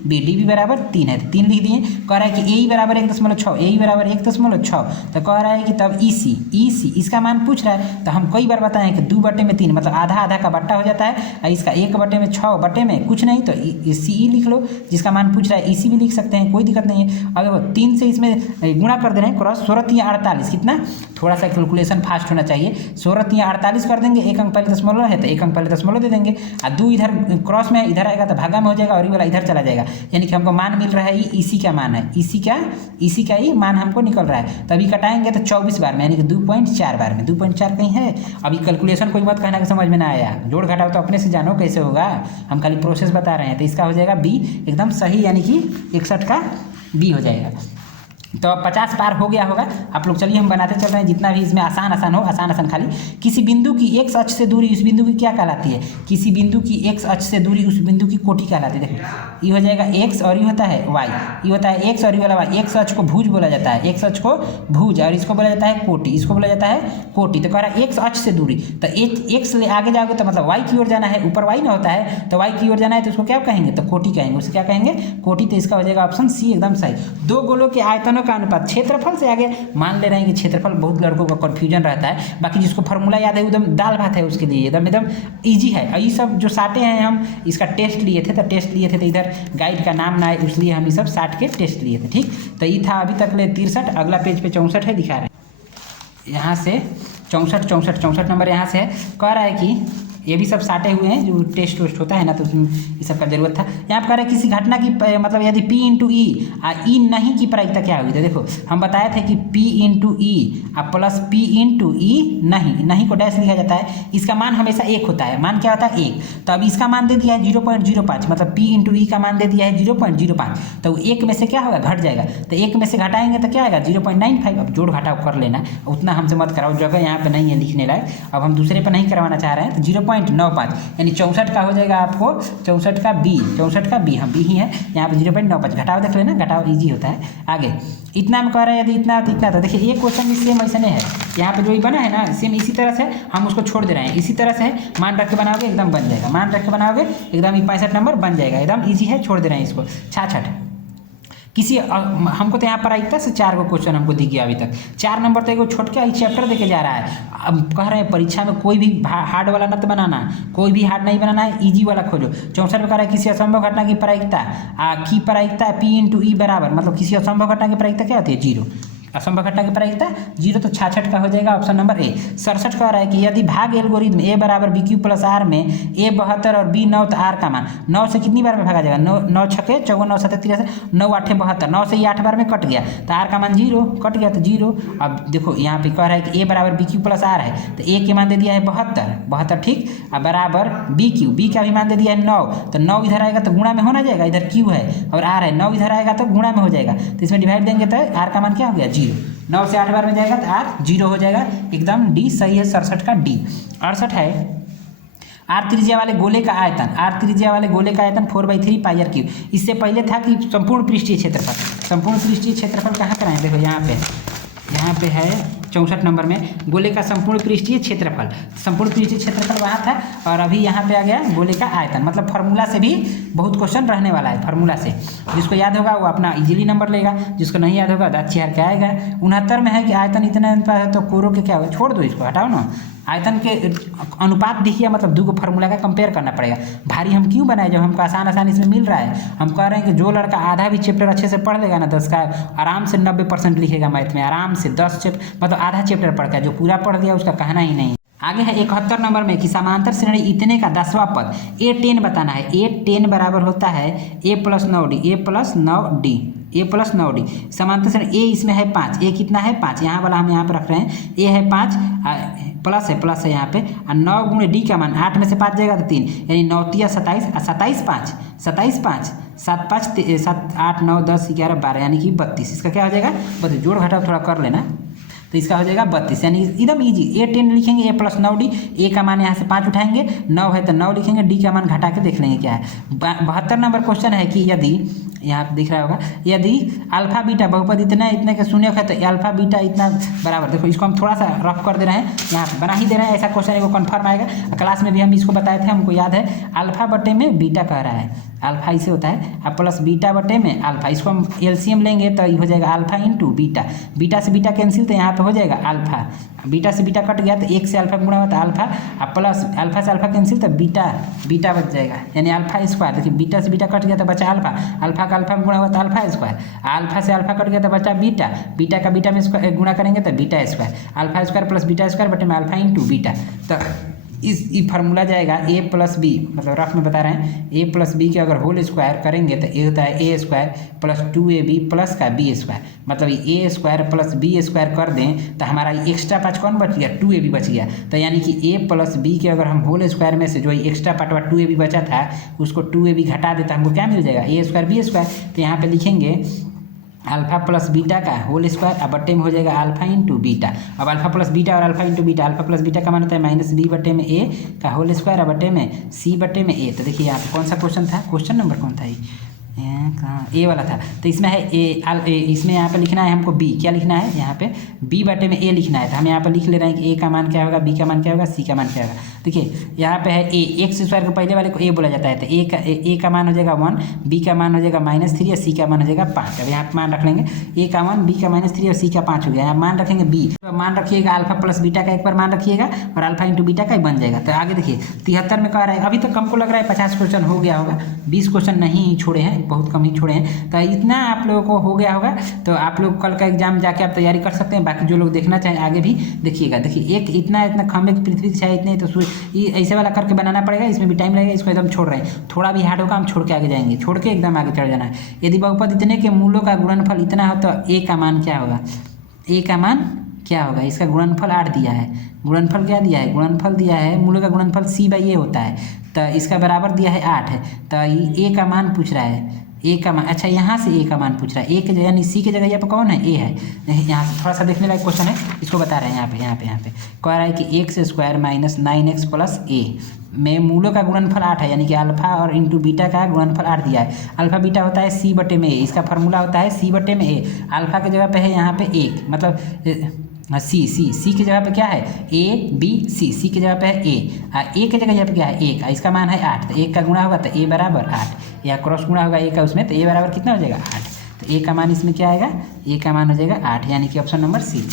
डी बी बराबर 3 है तो 3 लिख दिए। कह रहा है कि ए ई बराबर 1.6, ए ई बराबर 1.6, तो कह रहा है कि तब ई सी इसका मान पूछ रहा है। तो हम कई बार बताएं कि 2/3 मतलब आधा आधा का बट्टा हो जाता है, और इसका 1/6 कुछ नहीं तो सी ई लिख लो, जिसका मान पूछ रहा है इसी भी लिख सकते हैं, कोई दिक्कत नहीं है। अब देखो 3 से इसमें गुणा कर दे रहे हैं, क्रॉस 16×3=48, कितना, थोड़ा सा कैलकुलेशन फास्ट होना चाहिए। 16×3=48 कर देंगे, 1 अंक पहले दशमलव है तो 1 अंक पहले दशमलव दे देंगे, और 2 इधर क्रॉस में इधर आएगा तो भागा में हो जाएगा, और ये वाला इधर चला जाएगा, यानी कि हमको मान मिल रहा है इसी का मान है, इसी का ही मान हमको निकल रहा है। तभी कटाएंगे तो 24 बार में, यानी कि 2.4 बार में, 2.4 कहीं है। अभी कैलकुलेशन कोई मत कहना कि समझ में ना आया, जोड़ घटाओ तो अपने से जानो कैसे होगा, हम खाली प्रोसेस बता रहे हैं। तो इसका हो जाएगा बी एकदम सही, यानी कि 61 का बी हो जाएगा। तो 50 पार हो गया होगा आप लोग। चलिए हम बनाते चल रहे हैं, जितना भी इसमें आसान हो, आसान खाली। किसी बिंदु की एक्स अक्ष से दूरी उस बिंदु की क्या कहलाती है, किसी बिंदु की एक्स अक्ष से दूरी उस बिंदु की कोटि कहलाती है। देखो ये हो जाएगा एक्स और ये होता है वाई, ये होता है एक्स और ये वाला वाई। एक्स अक्ष को भुज बोला जाता है, एक्स अक्ष को भुज, और इसको बोला जाता है कोटि, इसको बोला जाता है कोटि। तो कह रहा है एक्स अक्ष से दूरी, तो एक्स ले आगे जाओगे तो मतलब वाई की ओर जाना है, ऊपर वाई ना होता है, तो वाई की ओर जाना है तो उसको क्या कहेंगे, तो कोटि कहेंगे, उसे क्या कहेंगे, कोटि। तो इसका हो जाएगा ऑप्शन सी एकदम सही। दो गोलों के आयतन दोनों का अनुपात क्षेत्रफल से आगे मान ले रहे हैं कि क्षेत्रफल बहुत लड़कों का कन्फ्यूजन रहता है। बाकी जिसको फार्मूला याद है एकदम दाल भात है उसके लिए एकदम एकदम ईजी है। ये सब जो साटे हैं हम इसका टेस्ट लिए थे तो इधर गाइड का नाम ना है इसलिए हम ये सब साट के टेस्ट लिए थे। ठीक, तो ये था अभी तक ले 63, अगला पेज पे 64 है, दिखा रहे हैं यहाँ से 64 नंबर यहाँ से है। कह रहा है कि ये भी सब साटे हुए हैं जो टेस्ट वेस्ट होता है ना, तो उसमें ये सब का जरूरत था। यहाँ पर कह रहे हैं किसी घटना की मतलब यदि P इंटू ई ई नहीं की प्रायिकता क्या हुई, तो देखो हम बताए थे कि P into E plus P into E नहीं को डैश लिखा जाता है, इसका मान हमेशा 1 होता है। मान क्या होता है 1, तो अब इसका मान दे दिया है 0.05, मतलब P इंटू ई का मान दे दिया है 0.05, तो 1 में से क्या होगा घट जाएगा, तो 1 में से घटाएंगे तो क्या आएगा 0.95। अब जोड़ घटाव कर लेना, उतना हमसे मत कराओ, जगह यहाँ पे नहीं है लिखने लायक। अब हम दूसरे पर नहीं करवाना चाह रहे हैं, तो 0.95 यानी 64 का हो जाएगा आपको 64 का बी, हम बी ही है यहाँ पे 0.95। घटाव देख लेना, घटाव इजी होता है। आगे इतना में कह रहे हैं यदि इतना तो इतना, तो देखिए ये क्वेश्चन भी सेम ऐसा नहीं है, यहाँ पे जो ही बना है ना सेम इसी तरह से हम उसको छोड़ दे रहे हैं, इसी तरह से मान रख के बनाओगे एकदम बन जाएगा, मान रख के बनाओगे एकदम 65 नंबर बन जाएगा, एकदम ईजी है, छोड़ दे रहे हैं इसको। 66 किसी हमको तो यहाँ पर प्रायिकता से 4 क्वेश्चन हमको दिख गया अभी तक, 4 नंबर तो एक छोट के चैप्टर देके जा रहा है। अब कह रहे हैं परीक्षा में कोई भी हार्ड वाला मत बनाना, कोई भी हार्ड नहीं बनाना है, इजी वाला खोजो। 64 में कह रहा है किसी असंभव घटना की प्रायिकता P इंटू ई बराबर, मतलब किसी असंभव घटना की प्रायिकता क्या होती है 0, असंभव घटना की प्रायिकता 0, तो 66 का हो जाएगा ऑप्शन नंबर ए। 67 कह रहा है कि यदि भाग एल्गोरिथम ए बराबर बी क्यू प्लस आर में ए 72 और बी 9, तो आर का मान 9 से कितनी बार में भागा जाएगा, 9 छके 54, 9 7 63, 9 8 72, 9 से ये 8 बार में कट गया, तो आर का मान 0, कट गया तो 0। अब देखो यहाँ पे कह रहा है कि ए बराबर बी क्यू प्लस आर है, तो ए के मान दे दिया है 72, ठीक, अब बराबर बी का भी मान दे दिया है 9, तो 9 इधर आएगा तो गुणा में होना जाएगा, इधर क्यू है और आर है, 9 इधर आएगा तो गुणा में हो जाएगा, तो इसमें डिवाइड देंगे तो आर का मान क्या हो गया 0। 9 से 8 बार में जाएगा तो आर 0 हो जाएगा, एकदम डी सही है। 67 का डी। 68 है आर त्रिज्या वाले गोले का आयतन, 4/3 पाई आर क्यूब। इससे पहले था कि संपूर्ण पृष्ठीय क्षेत्रफल कहाँ कराएं, देखो यहाँ पे है 64 नंबर में गोले का संपूर्ण पृष्ठीय क्षेत्रफल वहाँ था, और अभी यहाँ पे आ गया गोले का आयतन। मतलब फार्मूला से भी बहुत क्वेश्चन रहने वाला है, फार्मूला से जिसको याद होगा वो अपना इजीली नंबर लेगा, जिसको नहीं याद होगा दाँत चिहार के आएगा। 69 में है कि आयतन इतना अनुपात है तो कोरों के क्या होगा, छोड़ दो इसको, हटाओ ना। आयतन के अनुपात देखिए, मतलब 2 फार्मूला का कंपेयर करना पड़ेगा। भारी हम क्यों बनाए जब हमको आसान इसमें मिल रहा है। हम कह रहे हैं कि जो लड़का आधा भी चैप्टर अच्छे से पढ़ लेगा ना, 10 का आराम से 90% लिखेगा मैथ में, आराम से 10 चैप्टर मतलब आधा चैप्टर पढ़ के, जो पूरा पढ़ दिया उसका कहना ही नहीं। आगे है 71 नंबर में कि समांतर श्रेणी इतने का 10वां पद A10 बताना है। A10 बराबर होता है A प्लस 9D। समांतर श्रेणी A इसमें है 5, A कितना है 5, यहाँ वाला हम यहाँ पर रख रहे हैं, A है 5 प्लस है यहाँ पे, और 9 गुणे D का मान 8 में से 5 जाएगा तो 3, यानी 9 तिया 27, 27 5 7 5 7 8 9 10 11 12 यानी कि 32। इसका क्या हो जाएगा, बस जोड़ घटाव थोड़ा कर लेना, तो इसका हो जाएगा 32, यानी एकदम इजी। A10 लिखेंगे A प्लस 9D, A का मान यहाँ से 5 उठाएंगे, 9 है तो 9 लिखेंगे, D का मान घटा के देख लेंगे क्या है। 72 नंबर क्वेश्चन है कि यदि यहाँ पे दिख रहा होगा, यदि अल्फा बीटा बहुपद इतने के शून्य है तो अल्फा बीटा इतना बराबर, देखो इसको हम थोड़ा सा रफ कर दे रहे हैं, यहाँ पे बना ही दे रहे हैं, ऐसा क्वेश्चन एगो कन्फर्म आएगा। क्लास में भी हम इसको बताए थे, हमको याद है, अल्फा बटे में बीटा कह रहा है, अल्फा इसे होता है, अब प्लस बीटा बटे में अल्फा, इसको हम एलसीएम लेंगे तो ये हो जाएगा अल्फा इंटू बीटा, बीटा से बीटा कैंसिल, तो यहाँ पे हो जाएगा अल्फा, बीटा से बीटा कट गया तो 1 से अल्फा गुणा होता है अल्फा, अब प्लस अल्फा से अल्फा कैंसिल तो बीटा बच जाएगा, यानी अल्फा स्क्वायर। देखिए बीटा से बीटा कट गया तो बचा अल्फा का अल्फा गुणा हुआ तो अल्फा स्क्वायर, अल्फा से अल्फा कट गया तो बचा बीटा का बीटा में गुणा करेंगे तो beta square, alpha square plus beta square बटे में अल्फा इंटू बीटा। तो इस फार्मूला जाएगा A प्लस बी, मतलब रफ में बता रहे हैं, A प्लस बी के अगर होल स्क्वायर करेंगे तो ये होता है A square plus 2AB plus का B स्क्वायर, मतलब A square plus B square कर दें तो हमारा एक्स्ट्रा पार्ट कौन बच गया, 2AB बच गया। तो यानी कि A प्लस बी के अगर हम होल स्क्वायर में से जो एक्स्ट्रा पार्ट 2AB बचा था उसको 2AB घटा देता हमको क्या मिल जाएगा, A स्क्वायर B स्क्वायर। तो यहाँ पे लिखेंगे अल्फा प्लस बीटा का होल स्क्वायर, अब बटे में हो जाएगा अल्फा इंटू बीटा। अब अल्फा प्लस बीटा और alpha into beta, alpha plus beta का मान होता है माइनस बी बटे में ए का होल स्क्वायर, अब बटे में सी बटे में ए। तो देखिए यहाँ पे कौन सा क्वेश्चन था, क्वेश्चन नंबर कौन था, कहाँ ए वाला था, तो इसमें है इसमें यहाँ पे लिखना है हमको बी, क्या लिखना है यहाँ पे बी बटे में ए लिखना है। तो हम यहाँ पे लिख ले रहे हैं कि ए का मान क्या होगा, बी का मान क्या होगा, सी का मान क्या होगा। देखिए यहाँ पे है ए, एक्स स्क्वायर को पहले वाले को ए बोला जाता है, तो ए का मान हो जाएगा 1, बी का मान हो जाएगा -3 और सी का मान हो जाएगा 5। अब यहाँ पे मान रख लेंगे ए का 1, बी का -3 और सी का 5 हो गया। यहाँ मान रखेंगे बी, तो मान रखिएगा अल्फा प्लस बीटा का एक बार मान रखिएगा और अल्फा इंटू बीटा का ही बन जाएगा। तो आगे देखिए 73 में कह रहा है, अभी तक हमको लग रहा है 50 क्वेश्चन हो गया होगा, 20 क्वेश्चन नहीं छोड़े हैं, बहुत कम ही छोड़े हैं। तो इतना आप लोगों को हो गया होगा, तो आप लोग कल का एग्जाम जाके आप तैयारी कर सकते हैं। बाकी जो लोग देखना चाहें आगे भी देखिएगा। देखिए एक इतना खंभे की पृथ्वी की छाया इतने, तो ऐसे वाला करके बनाना पड़ेगा, इसमें भी टाइम लगेगा। इसको एकदम छोड़ रहे हैं, थोड़ा भी हार्ड होगा हम छोड़ के आगे जाएंगे, छोड़ के एकदम आगे चढ़ जाना है। यदि बहुपद इतने के मूलों का गुणनफल इतना हो तो ए का मान क्या होगा, ए का मान क्या होगा, इसका गुणनफल 8 दिया है। गुणनफल क्या दिया है, गुणनफल दिया है, मूलों का गुणनफल c/a होता है, तो इसका बराबर दिया है 8 है। तो ए का मान पूछ रहा है, ए का मान, अच्छा यहाँ से ए का मान पूछ रहा है। ए के जगह यानी सी की जगह यहाँ पे कौन है, ए है। यहाँ से थोड़ा सा देखने लायक क्वेश्चन है, इसको बता रहे हैं। यहाँ पे कह रहा है कि x² - 9x + a में मूलों का गुणनफल 8 है, यानी कि अल्फा और इंटू बीटा का गुणनफल 8 दिया है। अल्फा बीटा होता है c/a, इसका फार्मूला होता है c/a। अल्फा की जगह पे है यहाँ पे 1, मतलब सी की जगह पे क्या है ए बी सी की जगह पे है ए की जगह यहाँ पे क्या है 1, इसका मान है 8। तो 1 का गुणा होगा तो ए बराबर 8, या क्रॉस गुणा होगा ए का उसमें, तो ए बराबर कितना हो जाएगा 8। तो ए का मान इसमें क्या आएगा, ए का मान हो जाएगा 8, यानी कि ऑप्शन नंबर सी।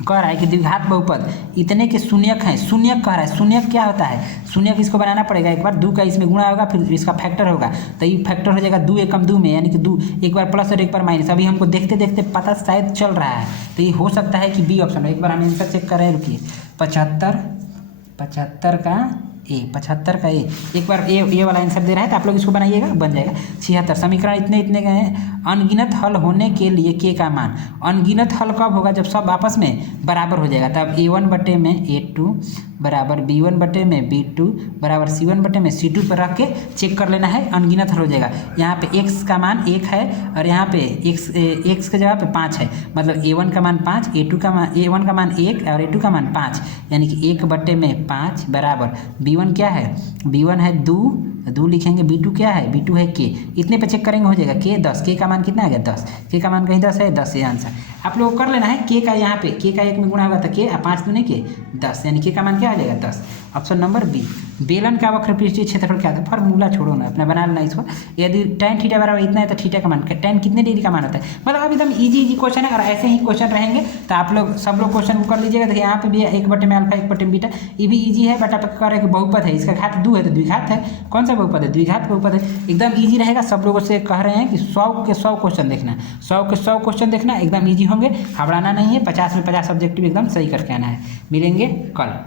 कह रहा है कि द्विघात बहुपद इतने के शून्यक हैं। शून्यक कह रहा है, शून्यक क्या होता है, शून्यक इसको बनाना पड़ेगा एक बार। 2 का इसमें गुणा होगा, फिर इसका फैक्टर होगा, तो ये फैक्टर हो जाएगा 2 एकम 2 में, यानी कि 2 एक बार प्लस और एक बार माइनस। अभी हमको देखते देखते पता शायद चल रहा है, तो ये हो सकता है कि बी ऑप्शन है। एक बार हम आंसर चेक कर रहे हैं, रुकिए। 75 का ए, 75 का ए, एक बार ए वाला आंसर दे रहा है, तो आप लोग इसको बनाइएगा, बन जाएगा। 76 समीकरण इतने के हैं। अनगिनत हल होने के लिए के का मान, अनगिनत हल कब होगा, जब सब आपस में बराबर हो जाएगा। तब a1 बटे में a2 बराबर b1 बटे में b2 बराबर c1 बटे में c2 पर रख के चेक कर लेना है, अनगिनत हल हो जाएगा। यहाँ पे x का मान 1 है और यहाँ पे x के जगह पे 5 है, मतलब a1 का मान 5, a1 का मान 1 और a2 का मान 5, यानी कि 1 बटे में 5 बराबर b1 क्या है, b1 है 2 लिखेंगे, b2 क्या है, b2 है k। इतने पे चेक करेंगे, हो जाएगा k 10, k का मान कितना आ गया 10, k का मान कहीं 10 है, 10 है आंसर। आप लोग कर लेना है k का, यहाँ पे k का 1 में गुणा होगा तो k, 5 दूने k 10, यानी k का मान क्या आ जाएगा 10। Option number B. बेलन का वक्र पृष्ठीय क्षेत्रफल क्या था, फार्मूला छोड़ो ना, अपना बना लेना इसको। यदि tan थीटा बराबर इतना है तो थीटा का मान, tan कितने डिग्री का मान होता है, मतलब अब एकदम इजी क्वेश्चन है। और ऐसे ही क्वेश्चन रहेंगे तो आप लोग सब लोग क्वेश्चन को कर लीजिएगा। देखिए यहाँ पे भी 1 बटे में अल्फा 1 बटे में बीटा, ये भी इजी है। बट आप कह रहे हैं कि बहुपद है, इसका घात 2 है तो द्विघात है। कौन सा बहुपद है, द्विघात बहुपद है। एकदम ईजी रहेगा। सब लोगों से कह रहे हैं कि 100 के 100 क्वेश्चन देखना, 100 के 100 क्वेश्चन देखना, एकदम ईजी होंगे, घबराना नहीं है। 50 में 50 ऑब्जेक्टिव एकदम सही करके आना है। मिलेंगे कल।